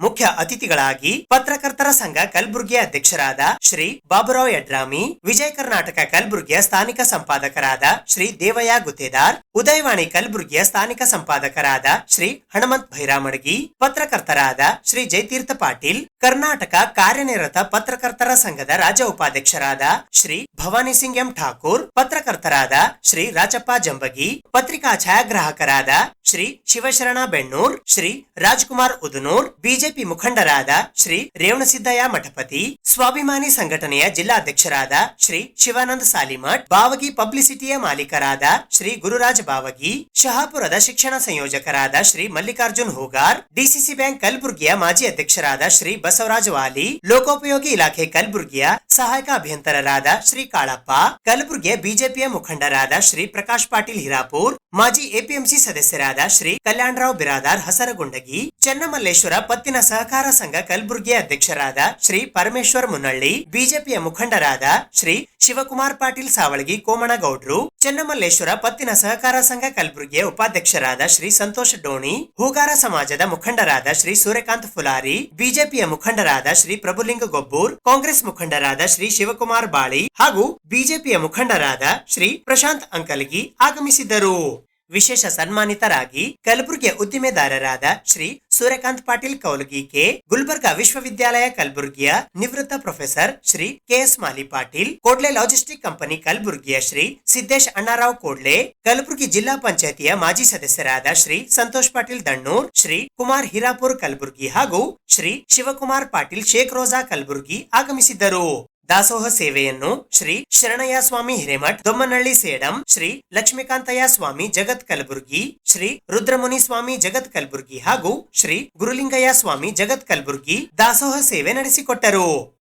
ಮುಖ್ಯ ಅತಿಥಿಗಳಾಗಿ ಪತ್ರಕರ್ತರ ಸಂಘ ಕಲಬುರಗಿಯ ಅಧ್ಯಕ್ಷರಾದ ಶ್ರೀ ಬಾಬುರಾವ್ ಯಡ್ರಾಮಿ, ವಿಜಯ ಕರ್ನಾಟಕ ಕಲಬುರಗಿಯ ಸ್ಥಾನಿಕ ಸಂಪಾದಕರಾದ ಶ್ರೀ ದೇವಯ್ಯ ಗುತ್ತೇದಾರ್, ಉದಯವಾಣಿ ಕಲಬುರಗಿಯ ಸ್ಥಾನಿಕ ಸಂಪಾದಕರಾದ ಶ್ರೀ ಹಣಮಂತ್ ಭೈರಾಮಡಗಿ, ಪತ್ರಕರ್ತರಾದ ಶ್ರೀ ಜಯತೀರ್ಥ ಪಾಟೀಲ್, ಕರ್ನಾಟಕ ಕಾರ್ಯನಿರತ ಪತ್ರಕರ್ತರ ಸಂಘದ ರಾಜ್ಯ ಉಪಾಧ್ಯಕ್ಷರಾದ ಶ್ರೀ ಭವಾನಿ ಸಿಂಗ್ ಎಂ ಠಾಕೂರ್, ಪತ್ರಕರ್ತರಾದ ಶ್ರೀ ರಾಜಪ್ಪ ಜಂಬಗಿ, ಪತ್ರಿಕಾ ಛಾಯಾಗ್ರಾಹಕರಾದ ಶ್ರೀ ಶಿವಶರಣ ಬೆಣ್ಣೂರ್, ಶ್ರೀ ರಾಜ್ಕುಮಾರ್ ಉದನೂರ್, ಬಿಜೆಪಿ ಮುಖಂಡರಾದ ಶ್ರೀ ರೇವಣಸಿದ್ದಯ್ಯ ಮಠಪತಿ, ಸ್ವಾಭಿಮಾನಿ ಸಂಘಟನೆಯ ಜಿಲ್ಲಾಧ್ಯಕ್ಷರಾದ ಶ್ರೀ ಶಿವಾನಂದ ಸಾಲಿಮಠ್, ಬಾವಗಿ ಪಬ್ಲಿಸಿಟಿಯ ಮಾಲೀಕರಾದ ಶ್ರೀ ಗುರುರಾಜ್ ಬಾವಗಿ, ಶಹಾಪುರದ ಶಿಕ್ಷಣ ಸಂಯೋಜಕರಾದ ಶ್ರೀ ಮಲ್ಲಿಕಾರ್ಜುನ್ ಹೂಗಾರ್, ಡಿಸಿಸಿ ಬ್ಯಾಂಕ್ ಕಲಬುರಗಿಯ ಮಾಜಿ ಅಧ್ಯಕ್ಷರಾದ ಶ್ರೀ ಬಸವರಾಜ್ ವಾಲಿ, ಲೋಕೋಪಯೋಗಿ ಇಲಾಖೆ ಕಲಬುರಗಿಯ ಸಹಾಯಕ ಅಭಿಯಂತರರಾದ ಶ್ರೀ ಕಾಳಪ್ಪ, ಕಲಬುರಗಿಯ ಬಿಜೆಪಿಯ ಮುಖಂಡರಾದ ಶ್ರೀ ಪ್ರಕಾಶ್ ಪಾಟೀಲ್ ಹಿರಾಪುರ್, ಮಾಜಿ ಎಪಿಎಂಸಿ ಸದಸ್ಯರಾದ ಶ್ರೀ ಕಲ್ಯಾಣರಾವ್ ಬಿರಾದಾರ್ ಹಸರಗುಂಡಗಿ, ಚನ್ನಮಲ್ಲೇಶ್ವರ ಪತ್ತಿನ ಸಹಕಾರ ಸಂಘ ಕಲಬುರಗಿಯ ಅಧ್ಯಕ್ಷರಾದ ಶ್ರೀ ಪರಮೇಶ್ವರ್ ಮುನ್ನಳ್ಳಿ, ಬಿಜೆಪಿಯ ಮುಖಂಡರಾದ ಶ್ರೀ ಶಿವಕುಮಾರ್ ಪಾಟೀಲ್ ಸಾವಳಗಿ ಕೋಮಣಗೌಡ್ರು, ಚನ್ನಮಲ್ಲೇಶ್ವರ ಪತ್ತಿನ ಸಹಕಾರ ಸಂಘ ಕಲಬುರಗಿಯ ಉಪಾಧ್ಯಕ್ಷರಾದ ಶ್ರೀ ಸಂತೋಷ್ ಡೋಣಿ, ಹೂಗಾರ ಸಮಾಜದ ಮುಖಂಡರಾದ ಶ್ರೀ ಸೂರ್ಯಕಾಂತ್ ಫುಲಾರಿ, ಬಿಜೆಪಿಯ ಮುಖಂಡರಾದ ಶ್ರೀ ಪ್ರಭುಲಿಂಗ ಗೊಬ್ಬೂರ್, ಕಾಂಗ್ರೆಸ್ ಮುಖಂಡರಾದ ಶ್ರೀ ಶಿವಕುಮಾರ್ ಬಾಳಿ ಹಾಗೂ ಬಿಜೆಪಿಯ ಮುಖಂಡರಾದ ಶ್ರೀ ಪ್ರಶಾಂತ್ ಅಂಕಲಗಿ ಆಗಮಿಸಿದ್ದರು. ವಿಶೇಷ ಸನ್ಮಾನಿತರಾಗಿ ಕಲಬುರಗಿಯ ಉದ್ದಿಮೆದಾರರಾದ ಶ್ರೀ ಸೂರ್ಯಕಾಂತ್ ಪಾಟೀಲ್ ಕೌಲಗಿಕೆ, ಗುಲ್ಬರ್ಗಾ ವಿಶ್ವವಿದ್ಯಾಲಯ ಕಲಬುರಗಿಯ ನಿವೃತ್ತ ಪ್ರೊಫೆಸರ್ ಶ್ರೀ ಕೆಎಸ್ ಮಾಲಿ ಪಾಟೀಲ್, ಕೋಡ್ಲೆ ಲಾಜಿಸ್ಟಿಕ್ ಕಂಪನಿ ಕಲಬುರಗಿಯ ಶ್ರೀ ಸಿದ್ದೇಶ್ ಅಣ್ಣಾರಾವ್ ಕೋಡ್ಲೆ, ಕಲಬುರಗಿ ಜಿಲ್ಲಾ ಪಂಚಾಯತಿಯ ಮಾಜಿ ಸದಸ್ಯರಾದ ಶ್ರೀ ಸಂತೋಷ್ ಪಾಟೀಲ್ ದಣ್ಣೂರ್, ಶ್ರೀ ಕುಮಾರ್ ಹಿರಾಪುರ್ ಕಲಬುರಗಿ ಹಾಗೂ ಶ್ರೀ ಶಿವಕುಮಾರ್ ಪಾಟೀಲ್ ಶೇಖ್ ರೋಜಾ ಕಲಬುರಗಿ ಆಗಮಿಸಿದ್ದರು. ದಾಸೋಹ ಸೇವೆಯನ್ನು ಶ್ರೀ ಶರಣಯ್ಯ ಸ್ವಾಮಿ ಹಿರೇಮಠ್ ದೊಮ್ಮನಹಳ್ಳಿ ಸೇಡಂ, ಶ್ರೀ ಲಕ್ಷ್ಮೀಕಾಂತಯ್ಯ ಸ್ವಾಮಿ ಜಗತ್ ಕಲಬುರ್ಗಿ, ಶ್ರೀ ರುದ್ರಮುನಿ ಸ್ವಾಮಿ ಜಗತ್ ಕಲಬುರ್ಗಿ ಹಾಗೂ ಶ್ರೀ ಗುರುಲಿಂಗಯ್ಯ ಸ್ವಾಮಿ ಜಗತ್ ಕಲಬುರ್ಗಿ ದಾಸೋಹ ಸೇವೆ ನಡೆಸಿಕೊಟ್ಟರು.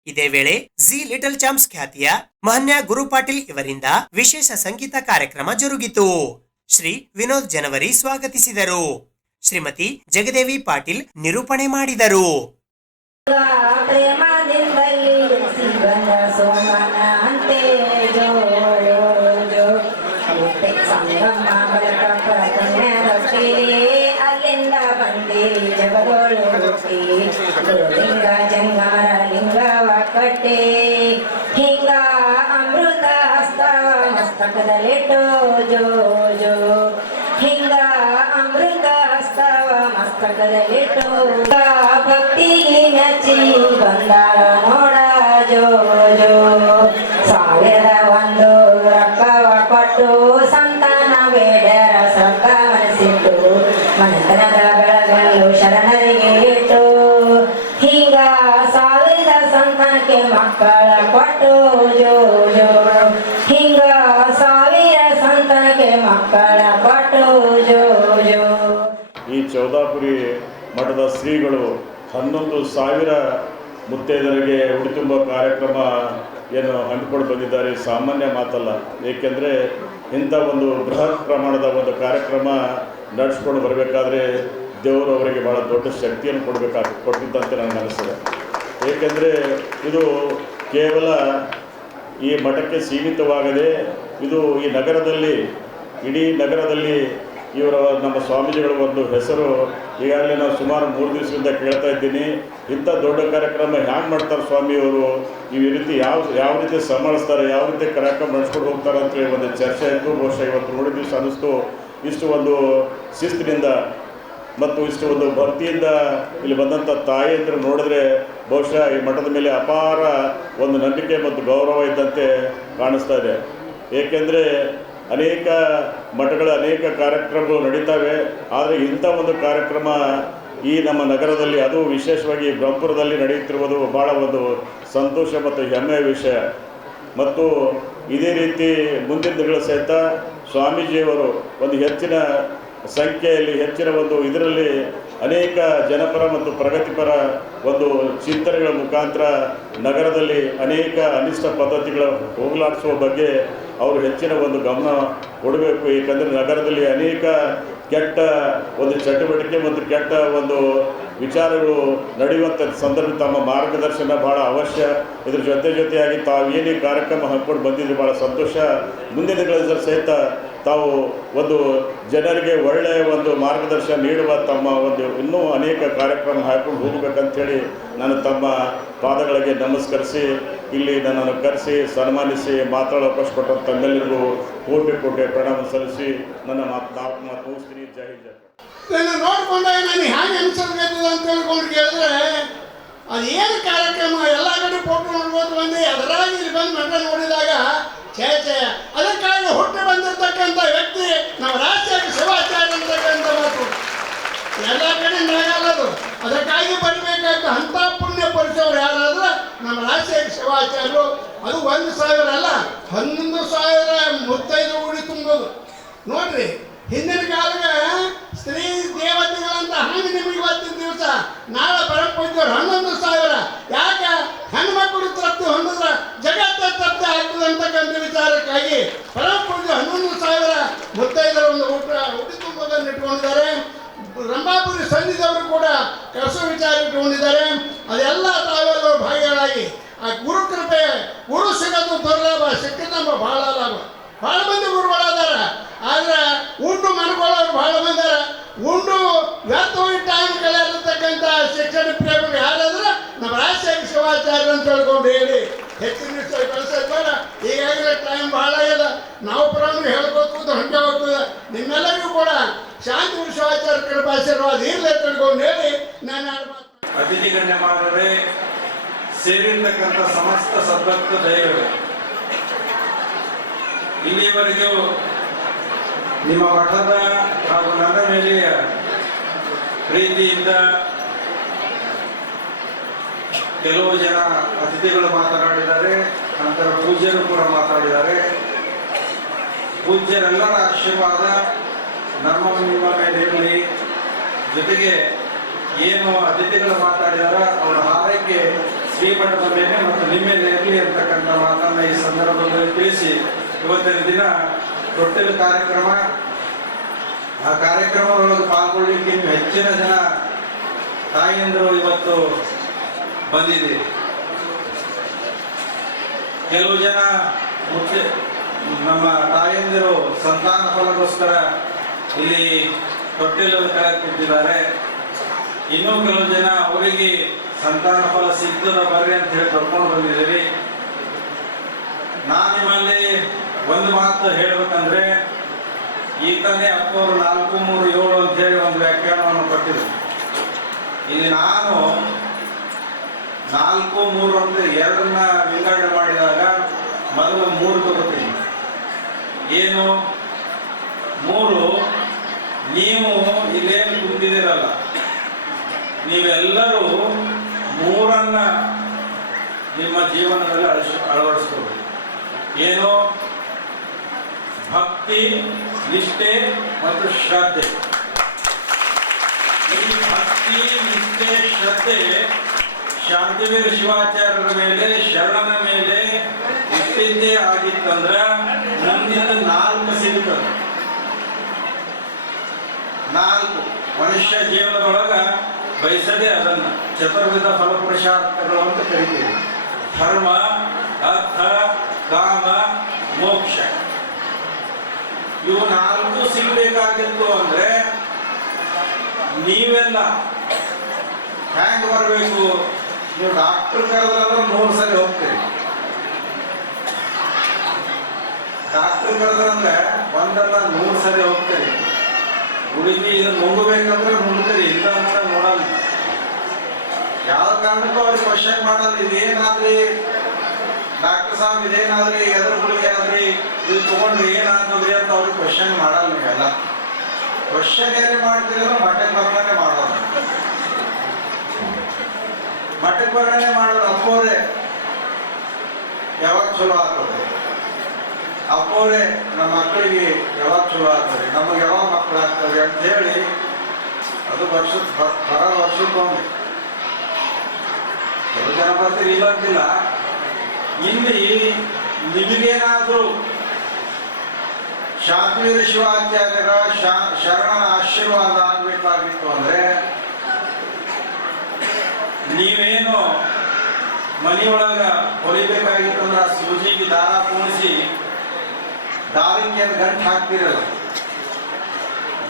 ಇದೇ ವೇಳೆ ಜಿ ಲಿಟಲ್ ಚಾಂಪ್ಸ್ ಖ್ಯಾತಿಯ ಮಹನ್ಯ ಗುರು ಪಾಟೀಲ್ ಇವರಿಂದ ವಿಶೇಷ ಸಂಗೀತ ಕಾರ್ಯಕ್ರಮ ಜರುಗಿತು. ಶ್ರೀ ವಿನೋದ್ ಜನವರಿ ಸ್ವಾಗತಿಸಿದರು. ಶ್ರೀಮತಿ ಜಗದೇವಿ ಪಾಟೀಲ್ ನಿರೂಪಣೆ ಮಾಡಿದರು. ಮಂದಿ ಜಗದೋಳು ಹುಟ್ಟಿ ಲಿಂಗ ಜಂಗಮರ ಲಿಂಗವ ಕಟ್ಟಿ ಹಿಂಗ ಅಮೃತ ಹಸ್ತವ ಮಸ್ತಕದಲ್ಲಿಟ್ಟು ಜೋ ಜೋ ಹಿಂಗ ಅಮೃತ ಹಸ್ತವ ಮಸ್ತಕದಲ್ಲಿಟ್ಟು ಭಕ್ತಿಗೆ ಮೆಚ್ಚಿ ಬಂದಾಳ ನೋಡ ಜೋ ಜೋ ಸಾವಿರದ ಒಂದು ರೊಕ್ಕವ ಕೊಟ್ಟು ಸಂತಾನ ಬೇಡರ ಸೊಕ್ಕ ಮನಸ್ಸಿಟ್ಟು ಮನೆತನದ ಬೆಳಗಲು ಶರಣರಿಗೆ ಇಟ್ಟು ಹಿಂಗ ಸಾವಿರದ ಸಂತಾನಕ್ಕೆ ಮಕ್ಕಳ ಕೊಟ್ಟು ಜೋ ಜೋ ಹಿಂಗ ಸಾವಿರ ಸಂತಾನಕ್ಕೆ ಮಕ್ಕಳ ಕೊಟ್ಟು ಜೋ ಜೋ. ಈ ಚೌದಾಪುರಿ ಮಠದ ಶ್ರೀಗಳು 11,000 ಮುತ್ತೈದರಿಗೆ ಉಡಿ ತುಂಬ ಕಾರ್ಯಕ್ರಮ ಏನು ಹಮ್ಮಿಕೊಂಡು ಬಂದಿದ್ದಾರೆ ಸಾಮಾನ್ಯ ಮಾತಲ್ಲ. ಏಕೆಂದರೆ ಇಂಥ ಒಂದು ಬೃಹತ್ ಪ್ರಮಾಣದ ಒಂದು ಕಾರ್ಯಕ್ರಮ ನಡೆಸ್ಕೊಂಡು ಬರಬೇಕಾದ್ರೆ ದೇವರು ಅವರಿಗೆ ಭಾಳ ದೊಡ್ಡ ಶಕ್ತಿಯನ್ನು ಕೊಟ್ಟಿದ್ದಂತೆ ನನಗೆ ಅನಿಸ್ತದೆ. ಏಕೆಂದರೆ ಇದು ಕೇವಲ ಈ ಮಠಕ್ಕೆ ಸೀಮಿತವಾಗದೆ ಇದು ಈ ನಗರದಲ್ಲಿ ಇಡೀ ನಗರದಲ್ಲಿ ಇವರ ನಮ್ಮ ಸ್ವಾಮೀಜಿಗಳ ಒಂದು ಹೆಸರು ಈಗಾಗಲೇ ನಾವು ಸುಮಾರು 3 ದಿವಸದಿಂದ ಕೇಳ್ತಾ ಇದ್ದೀನಿ. ಇಂಥ ದೊಡ್ಡ ಕಾರ್ಯಕ್ರಮ ಹ್ಯಾಂಗೆ ಮಾಡ್ತಾರೆ ಸ್ವಾಮಿಯವರು, ಈ ರೀತಿ ಯಾವ ರೀತಿ ಸಂಭಾಳಿಸ್ತಾರೆ, ಯಾವ ರೀತಿ ಕಾರ್ಯಕ್ರಮ ನಡೆಸ್ಕೊಂಡು ಹೋಗ್ತಾರೆ ಅಂತೇಳಿ ಒಂದು ಚರ್ಚೆ ಆಯಿತು. ಬಹುಶಃ ಇವತ್ತು ನೋಡಿ ದಿವಸ ಅನ್ನಿಸ್ತು ಇಷ್ಟು ಒಂದು ಶಿಸ್ತಿನಿಂದ ಮತ್ತು ಇಷ್ಟು ಒಂದು ಭಕ್ತಿಯಿಂದ ಇಲ್ಲಿ ಬಂದಂಥ ತಾಯಿಯಂದರು ನೋಡಿದ್ರೆ ಬಹುಶಃ ಈ ಮಠದ ಮೇಲೆ ಅಪಾರ ಒಂದು ನಂಬಿಕೆ ಮತ್ತು ಗೌರವ ಇದ್ದಂತೆ ಕಾಣಿಸ್ತಾ ಇದೆ. ಏಕೆಂದರೆ ಅನೇಕ ಮಠಗಳ ಅನೇಕ ಕಾರ್ಯಕ್ರಮಗಳು ನಡೀತವೆ. ಆದರೆ ಇಂಥ ಒಂದು ಕಾರ್ಯಕ್ರಮ ಈ ನಮ್ಮ ನಗರದಲ್ಲಿ, ಅದು ವಿಶೇಷವಾಗಿ ಬ್ರಹ್ಮಪುರದಲ್ಲಿ ನಡೆಯುತ್ತಿರುವುದು ಭಾಳ ಒಂದು ಸಂತೋಷ ಮತ್ತು ಹೆಮ್ಮೆಯ ವಿಷಯ. ಮತ್ತು ಇದೇ ರೀತಿ ಮುಂದಿನ ದಿನಗಳ ಸಹಿತ ಸ್ವಾಮೀಜಿಯವರು ಒಂದು ಹೆಚ್ಚಿನ ಸಂಖ್ಯೆಯಲ್ಲಿ ಹೆಚ್ಚಿನ ಒಂದು ಇದರಲ್ಲಿ ಅನೇಕ ಜನಪರ ಮತ್ತು ಪ್ರಗತಿಪರ ಒಂದು ಚಿಂತನೆಗಳ ಮುಖಾಂತರ ನಗರದಲ್ಲಿ ಅನೇಕ ಅನಿಷ್ಟ ಪದ್ಧತಿಗಳ ಹೋಗಲಾಡಿಸುವ ಬಗ್ಗೆ ಅವರು ಹೆಚ್ಚಿನ ಒಂದು ಗಮನ ಕೊಡಬೇಕು. ಏಕೆಂದರೆ ನಗರದಲ್ಲಿ ಅನೇಕ ಕೆಟ್ಟ ಒಂದು ಚಟುವಟಿಕೆ ಮತ್ತು ಕೆಟ್ಟ ಒಂದು ವಿಚಾರಗಳು ನಡೆಯುವಂಥ ಸಂದರ್ಭ ತಮ್ಮ ಮಾರ್ಗದರ್ಶನ ಭಾಳ ಅವಶ್ಯ. ಇದ್ರ ಜೊತೆಯಾಗಿ ತಾವು ಏನೇ ಕಾರ್ಯಕ್ರಮ ಹಾಕ್ಕೊಂಡು ಬಂದಿದ್ದು ಭಾಳ ಸಂತೋಷ. ಮುಂದಿನ ದಿನಗಳಲ್ಲಿ ಸಹಿತ ತಾವು ಒಂದು ಜನರಿಗೆ ಒಳ್ಳೆಯ ಒಂದು ಮಾರ್ಗದರ್ಶನ ನೀಡುವ ತಮ್ಮ ಒಂದು ಇನ್ನೂ ಅನೇಕ ಕಾರ್ಯಕ್ರಮ ಹಾಕ್ಕೊಂಡು ಹೋಗಬೇಕಂತೇಳಿ ನಾನು ತಮ್ಮ ಪಾದಗಳಿಗೆ ನಮಸ್ಕರಿಸಿ ಇಲ್ಲಿ ನನ್ನನ್ನು ಕರೆಸಿ ಸನ್ಮಾನಿಸಿ ಮಾತಾಡೋ ಅವಕಾಶ ಕೊಟ್ಟಂಥ ತಮ್ಮೆಲ್ಲರಿಗೂ ಕೋಟಿ ಪ್ರಣಾಮ ಸಲ್ಲಿಸಿ ನನ್ನ ಮಾತು ಮುಗಿಸ್ತೀನಿ. ಜೈ ಹಿಂದ್. ನಾನು ನೋಡ್ಕೊಂಡಾಗ ನಾನು ಹ್ಯಾಂಗೆ ಅನ್ಸೋದು ಅಂತ ಹೇಳ್ಕೊಂಡು ಕೇಳಿದ್ರೆ ಅದೇನು ಕಾರ್ಯಕ್ರಮ ಎಲ್ಲ ಕಡೆ ಫೋಟೋ ನೋಡ್ಬೋದು ಬಂದು ಅದರಾಗಿ ಇಲ್ಲಿ ಬಂದು ಮಠ ನೋಡಿದಾಗ ಛೇ ಅದಕ್ಕಾಗಿ ಹುಟ್ಟು ಬಂದಿರತಕ್ಕಂಥ ವ್ಯಕ್ತಿ ನಮ್ಮ ರಾಷ್ಟ್ರೀಯ ಶಿವಾಚಾರ್ಯ ಅಂತಕ್ಕಂಥ ಮಾತು ಎಲ್ಲ ಕಡೆ ಆಗಲ್ಲದು. ಅದಕ್ಕಾಗಿ ಬರಬೇಕಾದ ಅಂಥ ಪುಣ್ಯ ಪರಿಸವರು ಯಾರಾದ್ರೆ ನಮ್ಮ ರಾಷ್ಟ್ರೀಯ ಶಿವಾಚಾರ್ಯರು. ಅದು 1,000 ಅಲ್ಲ 11,000 ಮುತ್ತೈದು ಉಡಿ ತುಂಬೋದು ನೋಡ್ರಿ. ಹಿಂದಿನ ಕಾಲಕ್ಕೆ ಸ್ತ್ರೀ ದೇವತೆಗಳಂತ ಹಂಗೆ ನಿಮಗೆ ಇವತ್ತಿನ ದಿವಸ ನಾಳೆ ಬರಕ್ಕೋಯ್ತವ್ರು 11,000. ಯಾಕೆ ಹೆಣ್ಮಕ್ಳು ತೃಪ್ತಿ ಹೊಂದಿದ್ರೆ ಜಗತ್ತ ತೃಪ್ತಿ ಆಗ್ತದೆ ಅಂತಕ್ಕಂಥ ವಿಚಾರಕ್ಕಾಗಿ ಪರಪೂಜೆ 11,000 ಮುತ್ತೈದರ ಒಂದು ಉಡಿ ತುಂಬೋದನ್ನು ಇಟ್ಕೊಂಡಿದ್ದಾರೆ. ರಂಭಾಪುರಿ ಸಂಧಿದವರು ಕೂಡ ಕೆಲಸ ವಿಚಾರ ಇಟ್ಕೊಂಡಿದ್ದಾರೆ. ಅದೆಲ್ಲ ತಾವೆಲ್ಲರೂ ಭಾಗಿಗಳಾಗಿ ಆ ಗುರು ಕೃಪೆ, ಗುರು ಸಿಗೋದು ದುರ್ಲಾಭ, ಸಿಕ್ಕಿದ ನಮ್ಮ ಭಾಳ ಲಾಭ. ಭಾಳ ಮಂದಿ ಗುರುಗಳಾದಾರ, ಆದ್ರೆ ಉಂಡು ಮನ್ಕೊಳ್ಳೋರು ಭಾಳ ಮಂದಾರ. ಉಂಡು ವ್ಯರ್ಥ ಟೈಮ್ ಕಳೆಯತಕ್ಕಂಥ ಶಿಕ್ಷಣ ಪ್ರೇಮಿಗಳು ಯಾರಾದ್ರೆ ನಮ್ಮ ರಾಷ್ಟ್ರೀಯ ಶಿವಾಚಾರ್ಯ ಅಂತ ಹೇಳ್ಕೊಂಡು ಹೇಳಿ ಹೆಚ್ಚಿನ ವಿಷಯ ಕಳಿಸೋದು ಬೇಡ. ಈಗಾಗಲೇ ಟೈಮ್ ಭಾಳ ಇದೆ. ನಾವು ಪರವಾಗಿ ಹೇಳ್ಕೋದು ಹಂಗೆ ಹೋಗ್ತದೆ. ನಿಮ್ಮೆಲ್ಲರಿಗೂ ಕೂಡ ಶಾಂತಿ ಶಿವಾಚಾರ್ಯ ಕೃಪಾಶೀರ್ವಾದ ಇರಲಿ ತಿಳ್ಕೊಂಡು ಹೇಳಿ ನಾನು ಅತಿಥಿ ಗಣ್ಯಮಾನರೇ, ಸೇರಿರ್ತಕ್ಕಂಥ ಸಮಸ್ತ ಸದ್ಭಕ್ತ ದೈವಗಳು, ಇಲ್ಲಿಯವರೆಗೂ ನಿಮ್ಮ ಮಠದ ಹಾಗೂ ನನ್ನ ಮೇಲೆಯ ಪ್ರೀತಿಯಿಂದ ಕೆಲವು ಜನ ಅತಿಥಿಗಳು ಮಾತನಾಡಿದ್ದಾರೆ, ನಂತರ ಪೂಜ್ಯರು ಕೂಡ ಮಾತಾಡಿದ್ದಾರೆ. ಪೂಜ್ಯರೆಲ್ಲರ ಆಶೀರ್ವಾದ ನಿಮ್ಮ ಮೇಲೆ ಇರಲಿ. ಜೊತೆಗೆ ಏನು ಅತಿಥಿಗಳು ಮಾತಾಡಿದಾರ ಅವರ ಹಾರೈಕೆ ಶ್ರೀಮಠದ ಮೇಲೆ ಮತ್ತು ನಿಮ್ಮ ಮೇಲೆ ಇರಲಿ ಅಂತಕ್ಕಂಥ ಮಾತನ್ನು ಈ ಸಂದರ್ಭದಲ್ಲಿ ತಿಳಿಸಿ, ಇವತ್ತಿನ ದಿನ ತೊಟ್ಟಿಲು ಕಾರ್ಯಕ್ರಮ, ಆ ಕಾರ್ಯಕ್ರಮದೊಳಗೆ ಪಾಲ್ಗೊಳ್ಳಿಕ್ಕೆ ಇನ್ನು ಹೆಚ್ಚಿನ ಜನ ತಾಯಿಯಂದರು ಇವತ್ತು ಬಂದಿದ್ದೀರಿ. ಕೆಲವು ಜನ ನಮ್ಮ ತಾಯಂದಿರು ಸಂತಾನ ಫಲಗೋಸ್ಕರ ಇಲ್ಲಿ ತೊಟ್ಟಿಲು ಕೆಳಗೆ ಕೂತಿದ್ದಾರೆ. ಇನ್ನೂ ಕೆಲವು ಜನ ಅವರಿಗೆ ಸಂತಾನ ಫಲ ಸಿಗ್ತದ ಬರ್ರಿ ಅಂತ ಹೇಳಿ ಕರ್ಕೊಂಡು ಬಂದಿದ್ದೀರಿ. ನಾನು ನಿಮ್ಮಲ್ಲಿ ಒಂದು ಮಾತು ಹೇಳ್ಬೇಕಂದ್ರೆ, ಈಗ ತಾನೇ ಅಪ್ಪವರು 4-3-7 ಅಂತ ಹೇಳಿ ಒಂದು ವ್ಯಾಖ್ಯಾನವನ್ನು ಕೊಟ್ಟಿದ್ರು. ಇಲ್ಲಿ ನಾನು 4-3 ಅಂತ 2ನ್ನ ವಿಂಗಡಣೆ ಮಾಡಿದಾಗ ಮೊದಲು 3 ತಗೋತೀನಿ. ಏನು 3? ನೀವು ಇಲ್ಲೇನು ಕುಂತಿದ್ದೀರಲ್ಲ, ನೀವೆಲ್ಲರೂ 3ಅನ್ನ ನಿಮ್ಮ ಜೀವನದಲ್ಲಿ ಅಳವಡಿಸ್ಕೋಬೇಕು. ಏನು? ಭಕ್ತಿ, ನಿಷ್ಠೆ ಮತ್ತು ಶ್ರದ್ಧೆ. ಈ ಭಕ್ತಿ, ನಿಷ್ಠೆ, ಶ್ರದ್ಧೆ ಶಾಂತಿವೀರ ಶಿವಾಚಾರ್ಯರ ಮೇಲೆ, ಶರಣನ ಮೇಲೆ ಇಟ್ಟಿದ್ದೇ ಆಗಿತ್ತಂದ್ರೆ ಮುಂದಿನ 4 ಸಿಗ್ತದೆ. 4 ಮನುಷ್ಯ ಜೀವನದೊಳಗ ಬಯಸದೆ ಅದನ್ನ ಚತುರ್ವಿಧ ಫಲಪುರುಷಾರ್ಥಗಳು ಅಂತ ಕರಿತೀವಿ. ಧರ್ಮ, ಅರ್ಥ, ಕಾಮ, ಮೋಕ್ಷ. ಇವು 4 ಸಿಗಬೇಕಾಗಿತ್ತು ಅಂದ್ರೆ ನೀವೆಲ್ಲ ಹ್ಯಾಂಗ್ ಬರಬೇಕು? ನೀವು ಡಾಕ್ಟರ್ ಕರೆದ್ರೆ 3 ಸರಿ ಹೋಗ್ತೀರಿ. ಡಾಕ್ಟರ್ ಕರೆದ್ರೆ 1-100 ಸರಿ ಹೋಗ್ತೀರಿ. ಹುಡುಗಿ ಇದನ್ನು ನುಂಗಬೇಕಂದ್ರೆ ನುಂಗ್ತೀರಿ, ಇಲ್ಲ ಅಂತ ನೋಡಲ್ಲ. ಯಾವ ಕಾರಣಕ್ಕೂ ಅವ್ರಿಗೆ ಕ್ವಶನ್ ಮಾಡಲ್ಲ. ಇದೇನಾದ್ರಿ ಡಾಕ್ಟರ್ ಸಾಹೇಬ್, ಇದೇನಾದ್ರಿ, ಎದ್ರ ಹುಡುಗಿ ಆದ್ರಿ, ಇದು ತಗೊಂಡ್ರಿ ಏನಾದ್ರಿ ಅಂತ ಅವ್ರಿಗೆ ಕ್ವಶನ್ ಮಾಡಲ್ಲ. ನೀವೆಲ್ಲ ಕ್ವಶನ್ ಏನೇ ಮಾಡ್ತೀರಂದ್ರೆ ಮಠಕ್ಕೆ ವರ್ಣನೆ ಮಾಡೋದು. ಮಠಕ್ಕೆ ವರ್ಣನೆ ಮಾಡೋದು. ಅಪ್ಪೋರೆ ಯಾವಾಗ ಚಲೋ ಆಗ್ತದೆ? ಅಪ್ಪೋರೆ ನಮ್ಮ ಮಕ್ಕಳಿಗೆ ಯಾವಾಗ ಚಲೋ ಆಗ್ತದೆ? ನಮಗೆ ಯಾವಾಗ ಮಕ್ಕಳು ಆಗ್ತವೆ ಅಂತ ಹೇಳಿ ಅದು ವರ್ಷಕ್ಕೊಮ್ಮೆ ಕೆಲವು ಜನ ಬರ್ತೀರಿ, ಇಲ್ಲಂತಿಲ್ಲ. ಇಲ್ಲಿ ನಿಮಗೇನಾದ್ರೂ ಶಾಂತಿವೀರ ಶಿವಾಚಾರ್ಯರ ಶರಣನ ಆಶೀರ್ವಾದ ಆಗ್ಬೇಕಾಗಿತ್ತು ಅಂದ್ರೆ ನೀವೇನು ಮನೆಯೊಳಗ ಹೊಲಿಬೇಕಾಗಿತ್ತು ಅಂದ್ರೆ ಆ ಸೂಜಿಗೆ ದಾರ ಕೂಣಿಸಿ ದಾರಿಗೆ ಗಂಟು ಹಾಕ್ತಿರಲ್ಲ.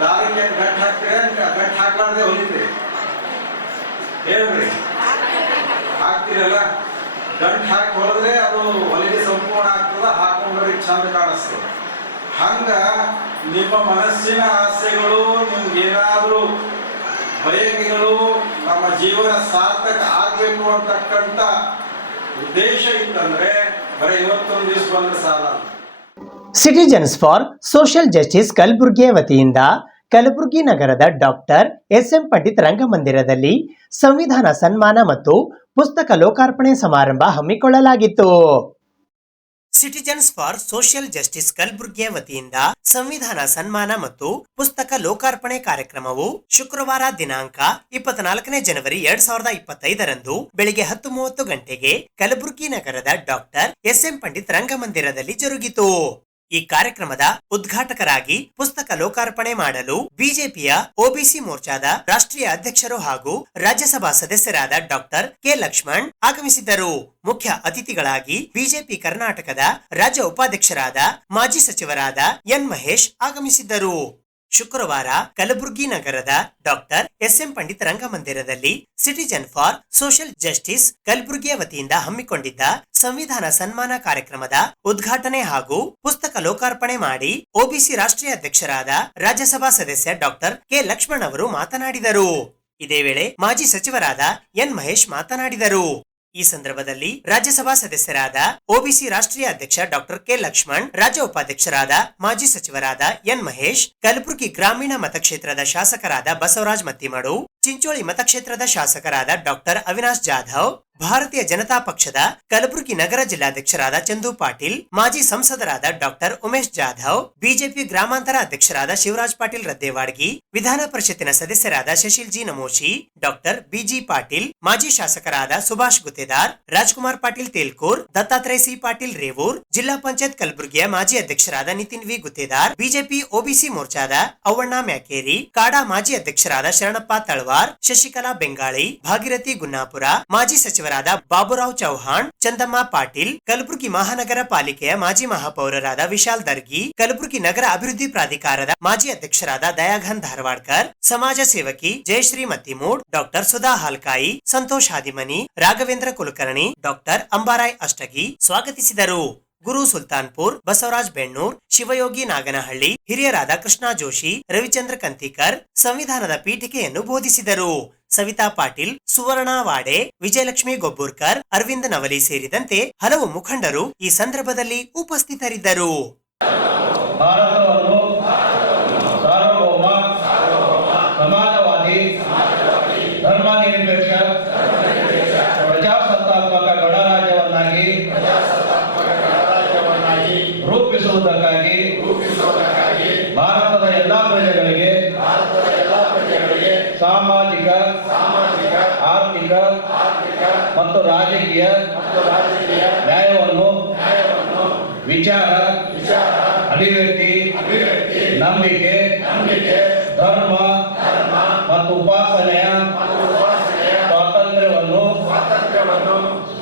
ದಾರಿಗೆ ಗಂಟು ಹಾಕ್ತೀರ, ಗಂಟು ಹಾಕ್ಲಾರ್ದೆ ಹೊಲಿತೀರಿ ಹೇಳ್ರಿ, ಹಾಕ್ತಿರಲ್ಲ. ಗಂಟು ಹಾಕಿ ಹೊಲಿದ್ರೆ ಅದು ಹೊಲಿಗೆ ಸಂಪೂರ್ಣ ಆಗ್ತದ, ಹಾಕೊಂಡ್ರೆ ಚಂದ ಕಾಣಿಸ್ತದೆ. ಹಂಗ ನಿಮ್ಮ ಮನಸ್ಸಿನ ಆಸೆಗಳು, ನಿಮ್ಗೇನಾದ್ರೂ ಬಯಕೆಗಳು, ನಮ್ಮ ಜೀವನ ಸಾರ್ಥಕ ಆಗ್ಬೇಕು ಅಂತಕ್ಕಂಥ ಉದ್ದೇಶ ಇತ್ತಂದ್ರೆ ಬರೀ ಇವತ್ತೊಂದು ದಿವಸ ಬಂದ್ರೆ ಸಾಲ. ಸಿಟಿಜನ್ಸ್ ಫಾರ್ ಸೋಷಿಯಲ್ ಜಸ್ಟಿಸ್ ಕಲಬುರಗಿಯ ವತಿಯಿಂದ ಕಲಬುರಗಿ ನಗರದ ಡಾಕ್ಟರ್ ಎಸ್.ಎಂ. ಪಂಡಿತ್ ರಂಗಮಂದಿರದಲ್ಲಿ ಸಂವಿಧಾನ ಸನ್ಮಾನ ಮತ್ತು ಪುಸ್ತಕ ಲೋಕಾರ್ಪಣೆ ಸಮಾರಂಭ ಹಮ್ಮಿಕೊಳ್ಳಲಾಗಿತ್ತು. ಸಿಟಿಜನ್ಸ್ ಫಾರ್ ಸೋಷಿಯಲ್ ಜಸ್ಟಿಸ್ ಕಲಬುರಗಿಯ ವತಿಯಿಂದ ಸಂವಿಧಾನ ಸನ್ಮಾನ ಮತ್ತು ಪುಸ್ತಕ ಲೋಕಾರ್ಪಣೆ ಕಾರ್ಯಕ್ರಮವು ಶುಕ್ರವಾರ ದಿನಾಂಕ 24 ಜನವರಿ 2025 ಬೆಳಿಗ್ಗೆ 10:30 ಗಂಟೆಗೆ ಕಲಬುರಗಿ ನಗರದ ಡಾಕ್ಟರ್ ಎಸ್.ಎಂ. ಪಂಡಿತ್ ರಂಗಮಂದಿರದಲ್ಲಿ ಜರುಗಿತು. ಈ ಕಾರ್ಯಕ್ರಮದ ಉದ್ಘಾಟಕರಾಗಿ ಪುಸ್ತಕ ಲೋಕಾರ್ಪಣೆ ಮಾಡಲು ಬಿಜೆಪಿಯ ಒಬಿಸಿ ಮೋರ್ಚಾದ ರಾಷ್ಟ್ರೀಯ ಅಧ್ಯಕ್ಷರು ಹಾಗೂ ರಾಜ್ಯಸಭಾ ಸದಸ್ಯರಾದ ಡಾಕ್ಟರ್ ಕೆ ಲಕ್ಷ್ಮಣ್ ಆಗಮಿಸಿದ್ದರು. ಮುಖ್ಯ ಅತಿಥಿಗಳಾಗಿ ಬಿಜೆಪಿ ಕರ್ನಾಟಕದ ರಾಜ್ಯ ಉಪಾಧ್ಯಕ್ಷರಾದ ಮಾಜಿ ಸಚಿವರಾದ ಎನ್ ಮಹೇಶ್ ಆಗಮಿಸಿದ್ದರು. ಶುಕ್ರವಾರ ಕಲಬುರಗಿ ನಗರದ ಡಾಕ್ಟರ್ ಎಸ್.ಎಂ. ಪಂಡಿತ್ ರಂಗಮಂದಿರದಲ್ಲಿ ಸಿಟಿಜನ್ ಫಾರ್ ಸೋಷಿಯಲ್ ಜಸ್ಟಿಸ್ ಕಲಬುರಗಿಯ ವತಿಯಿಂದ ಹಮ್ಮಿಕೊಂಡಿದ್ದ ಸಂವಿಧಾನ ಸನ್ಮಾನ ಕಾರ್ಯಕ್ರಮದ ಉದ್ಘಾಟನೆ ಹಾಗೂ ಪುಸ್ತಕ ಲೋಕಾರ್ಪಣೆ ಮಾಡಿ ಒಬಿಸಿ ರಾಷ್ಟ್ರೀಯ ಅಧ್ಯಕ್ಷರಾದ ರಾಜ್ಯಸಭಾ ಸದಸ್ಯ ಡಾಕ್ಟರ್ ಕೆ ಲಕ್ಷ್ಮಣ್ ಅವರು ಮಾತನಾಡಿದರು. ಇದೇ ವೇಳೆ ಮಾಜಿ ಸಚಿವರಾದ ಎನ್ ಮಹೇಶ್ ಮಾತನಾಡಿದರು. ಈ ಸಂದರ್ಭದಲ್ಲಿ ರಾಜ್ಯಸಭಾ ಸದಸ್ಯರಾದ ಒಬಿಸಿ ರಾಷ್ಟ್ರೀಯ ಅಧ್ಯಕ್ಷ ಡಾಕ್ಟರ್ ಕೆ ಲಕ್ಷ್ಮಣ್, ರಾಜ್ಯ ಉಪಾಧ್ಯಕ್ಷರಾದ ಮಾಜಿ ಸಚಿವರಾದ ಎನ್ ಮಹೇಶ್, ಕಲಬುರಗಿ ಗ್ರಾಮೀಣ ಮತಕ್ಷೇತ್ರದ ಶಾಸಕರಾದ ಬಸವರಾಜ್ ಮತ್ತಿಮಡು, ಚಿಂಚೋಳಿ ಮತಕ್ಷೇತ್ರದ ಶಾಸಕರಾದ ಡಾಕ್ಟರ್ ಅವಿನಾಶ್ ಜಾಧವ್, ಭಾರತೀಯ ಜನತಾ ಪಕ್ಷದ ಕಲಬುರಗಿ ನಗರ ಜಿಲ್ಲಾಧ್ಯಕ್ಷರಾದ ಚಂದು ಪಾಟೀಲ್, ಮಾಜಿ ಸಂಸದರಾದ ಡಾಕ್ಟರ್ ಉಮೇಶ್ ಜಾಧವ್, ಬಿಜೆಪಿ ಗ್ರಾಮಾಂತರ ಅಧ್ಯಕ್ಷರಾದ ಶಿವರಾಜ್ ಪಾಟೀಲ್ ರದ್ದೇವಾಡ್ಗಿ, ವಿಧಾನ ಪರಿಷತ್ತಿನ ಸದಸ್ಯರಾದ Shashil G Namoshi, doctor BG Patil, ಮಾಜಿ ಶಾಸಕರಾದ ಸುಭಾಷ್ ಗುತ್ತೇದಾರ್, ರಾಜ್ಕುಮಾರ್ ಪಾಟೀಲ್ ತೇಲ್ಕೂರ್, ದತ್ತಾತ್ರೇಯ ಸಿ ಪಾಟೀಲ್ ರೇವೂರ್, ಜಿಲ್ಲಾ ಪಂಚಾಯತ್ ಕಲಬುರಗಿಯ ಮಾಜಿ ಅಧ್ಯಕ್ಷರಾದ Nitin V Guttedar, BJP OBC ಮೋರ್ಚಾದ ಅವ್ವಣ್ಣ ಮ್ಯಾಕೇರಿ, ಕಾಡಾ ಮಾಜಿ ಅಧ್ಯಕ್ಷರಾದ ಶರಣಪ್ಪ ತಳವಾರ್, ಶಶಿಕಲಾ ಬೆಂಗಾಳಿ, ಭಾಗಿರಥಿ ಗುನ್ನಾಪುರ, ಮಾಜಿ ಸಚಿವ ಸಚಿವರಾದ ಬಾಬುರಾವ್ ಚೌಹಾಣ್, ಚಂದಮ್ಮ ಪಾಟೀಲ್, ಕಲಬುರಗಿ ಮಹಾನಗರ ಪಾಲಿಕೆಯ ಮಾಜಿ ಮಹಾಪೌರರಾದ ವಿಶಾಲ್ ದರ್ಗಿ, ಕಲಬುರಗಿ ನಗರ ಅಭಿವೃದ್ಧಿ ಪ್ರಾಧಿಕಾರದ ಮಾಜಿ ಅಧ್ಯಕ್ಷರಾದ ದಯಾಘನ್ ಧಾರವಾಡ್ಕರ್, ಸಮಾಜ ಸೇವಕಿ ಜಯಶ್ರೀ ಮತ್ತಿಮೂಡ್, ಡಾಕ್ಟರ್ ಸುಧಾ ಹಾಲ್ಕಾಯಿ, ಸಂತೋಷ್ ಹಾದಿಮನಿ, ರಾಘವೇಂದ್ರ ಕುಲಕರ್ಣಿ, ಡಾಕ್ಟರ್ ಅಂಬಾರಾಯ್ ಅಷ್ಟಗಿ ಸ್ವಾಗತಿಸಿದರು. ಗುರು ಸುಲ್ತಾನ್ಪುರ್, ಬಸವರಾಜ್ ಬೆಣ್ಣೂರ್, ಶಿವಯೋಗಿ ನಾಗನಹಳ್ಳಿ, ಹಿರಿಯರಾದ ಕೃಷ್ಣ ಜೋಶಿ, ರವಿಚಂದ್ರ ಕಂತಿಕರ್ ಸಂವಿಧಾನದ ಪೀಠಿಕೆಯನ್ನು ಬೋಧಿಸಿದರು. ಸವಿತಾ ಪಾಟೀಲ್, ಸುವರ್ಣ ವಾಡೆ, ವಿಜಯಲಕ್ಷ್ಮಿ ಗೊಬ್ಬೂರ್ಕರ್, ಅರವಿಂದ್ ನವಲಿ ಸೇರಿದಂತೆ ಹಲವು ಮುಖಂಡರು ಈ ಸಂದರ್ಭದಲ್ಲಿ ಉಪಸ್ಥಿತರಿದ್ದರು. ಭಾರತವನ್ನು ಸಾರ್ವಭೌಮ, ಸಮಾಜವಾದಿ, ಧರ್ಮ ನಿರಪೇಕ್ಷ, ಪ್ರಜಾಸತ್ತಾತ್ಮಕ ಗಣರಾಜ್ಯವನ್ನಾಗಿ ರೂಪಿಸುವುದಕ್ಕಾಗಿ ಭಾರತದ ಎಲ್ಲಾ ಪ್ರಜೆಗಳಿಗೆ ಸಾಮಾಜಿಕ, ಆರ್ಥಿಕ ಮತ್ತು ರಾಜಕೀಯ ನ್ಯಾಯವನ್ನು ವಿಚಾರ, ಅಭಿವ್ಯಕ್ತಿ, ನಂಬಿಕೆ, ಧರ್ಮ ಮತ್ತು ಉಪಾಸನೆಯ ಸ್ವಾತಂತ್ರ್ಯವನ್ನು,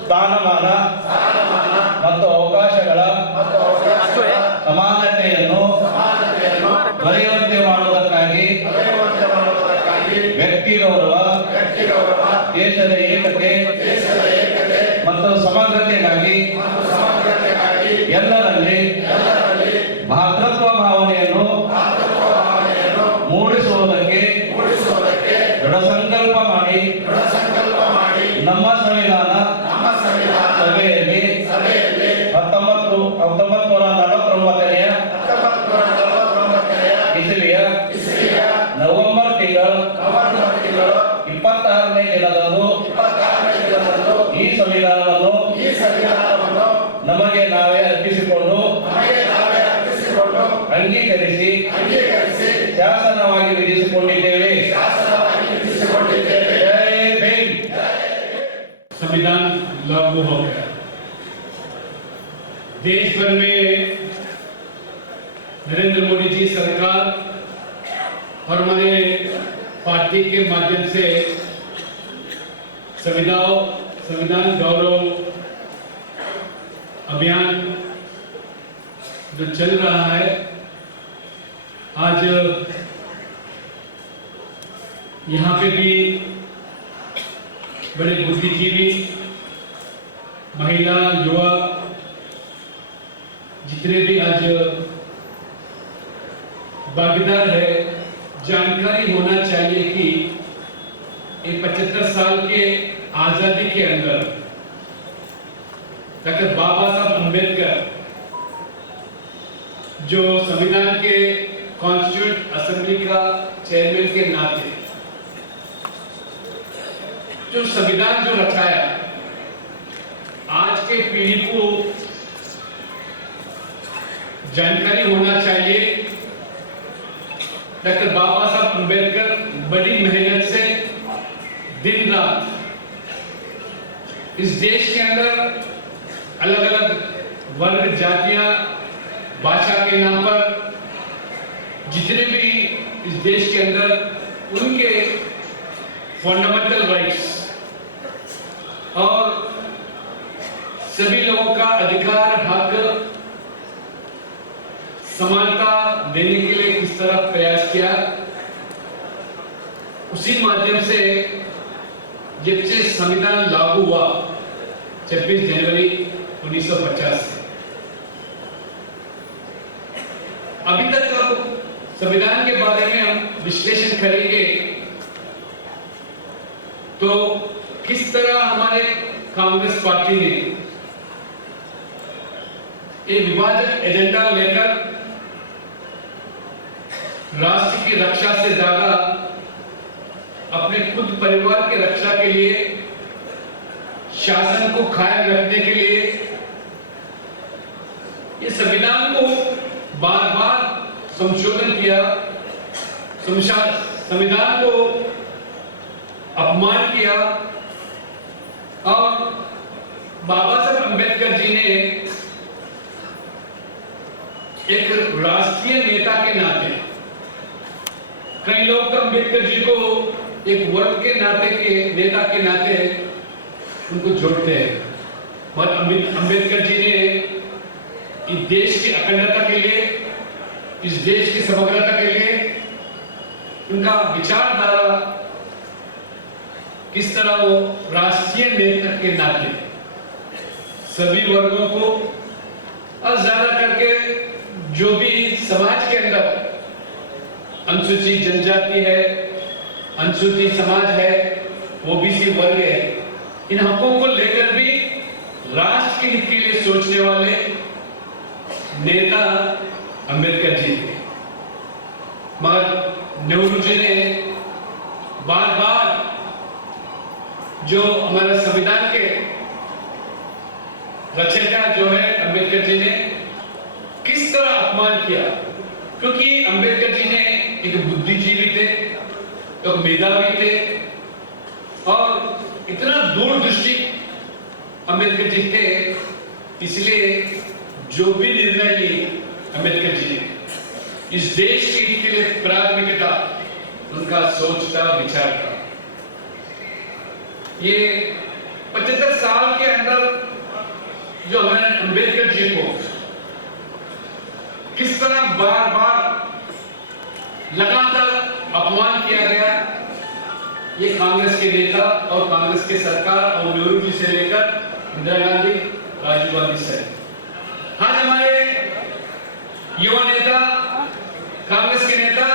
ಸ್ಥಾನಮಾನ ಮತ್ತು ಅವಕಾಶಗಳ ಸಮಾನತೆಯನ್ನು ದೊರೆಯುವಂತೆ ಮಾಡುವುದಕ್ಕಾಗಿ ವ್ಯಕ್ತಿ ಗೌರವ, ದೇಶದ ಏಕತೆ ಮತ್ತು ಸಮಗ್ರತೆಗಾಗಿ ಎಲ್ಲರಲ್ಲಿ ಭಾತೃತ್ವ ಭಾವನೆಯನ್ನು ಮೂಡಿಸುವುದಕ್ಕೆ ದೃಢ ಸಂಕಲ್ಪ ಮಾಡಿ ನಮ್ಮ ಸಂವಿಧಾನ ಸಭೆಯಲ್ಲಿ 1949ನೇ ಇಸವಿಯ ನವೆಂಬರ್ ತಿಂಗಳು 26ನೇ ದಿನದಂದು ಈ ಸಂವಿಧಾನವನ್ನು ನಮಗೆ ನಾವೇ ಅರ್ಪಿಸಿಕೊಂಡು ಅಂಗೀಕರಿಸಿ ಶಾಸನವಾಗಿ ವಿಧಿಸಿಕೊಂಡಿದ್ದೇವೆ. संविधान लागू हो गया। देश भर में नरेंद्र मोदी जी सरकार और हमारे पार्टी के माध्यम से संविधान गौरव अभियान जो चल रहा है, आज यहाँ पे भी बड़े बुद्धिजीवी, महिला, युवा जितने भी आज भागीदार है, जानकारी होना चाहिए कि 75 साल के आजादी के अंदर डॉक्टर बाबा साहब अम्बेडकर जो संविधान के कॉन्स्टिट्यूंट असेंबली का चेयरमैन के नाते जो संविधान जो रचाया, आज के पीढ़ी को जानकारी होना चाहिए। डॉक्टर बाबा साहब अम्बेडकर बड़ी मेहनत से दिन रात इस देश के अंदर अलग अलग वर्ग, जातियां, भाषा के नाम पर जितने भी इस देश के अंदर उनके फंडामेंटल राइट्स और सभी लोगों का अधिकार, हक, समानता देने के लिए किस तरह प्रयास किया, उसी माध्यम से जब से संविधान लागू हुआ 26 जनवरी 1950 से अभी तक संविधान के बारे में हम विश्लेषण करेंगे तो किस तरह हमारे कांग्रेस पार्टी ने एक विभाजन एजेंडा लेकर राष्ट्र की रक्षा से ज्यादा अपने खुद परिवार की रक्षा के लिए, शासन को कायम रखने के लिए ये संविधान को बार बार संशोधन किया, संविधान को अपमान किया और बाबा साहब अम्बेडकर जी ने एक राष्ट्रीय नेता के नाते, कई लोग तो अम्बेडकर जी को एक वर्ग के नाते के नेता के नाते उनको जोड़ते हैं। और अम्बेडकर जी ने इस देश की अखंडता के लिए, इस देश की समग्रता के लिए उनका विचारधारा किस तरह वो राष्ट्रीय नेता के नाते सभी वर्गों को और ज्यादा करके जो भी समाज के अंदर अनुसूचित जनजाति है, अनुसूचित समाज है, ओबीसी वर्ग है, इन हकों को लेकर भी राष्ट्र के हित के लिए सोचने वाले नेता अम्बेडकर जी थे। मगर नेहरू जी ने बार बार जो हमारे संविधान के रचयिता जो है अम्बेडकर जी ने किस तरह अपमान किया, क्योंकि अम्बेडकर जी ने एक बुद्धिजीवी थे, एक मेधावी थे और इतना दूरदृष्टि अम्बेडकर जी थे, इसलिए जो भी निर्णय लिए अम्बेडकर जी ने इस देश के हित के लिए प्राथमिकता उनका सोच था, विचार था। ये 75 साल के अंदर जो हमारे अम्बेडकर जी को किस तरह बार बार लगातार अपमान किया गया, ये कांग्रेस के नेता और कांग्रेस के सरकार और नेहरू जी से लेकर इंदिरा गांधी, राजीव गांधी से आज हमारे युवा नेता, कांग्रेस के नेता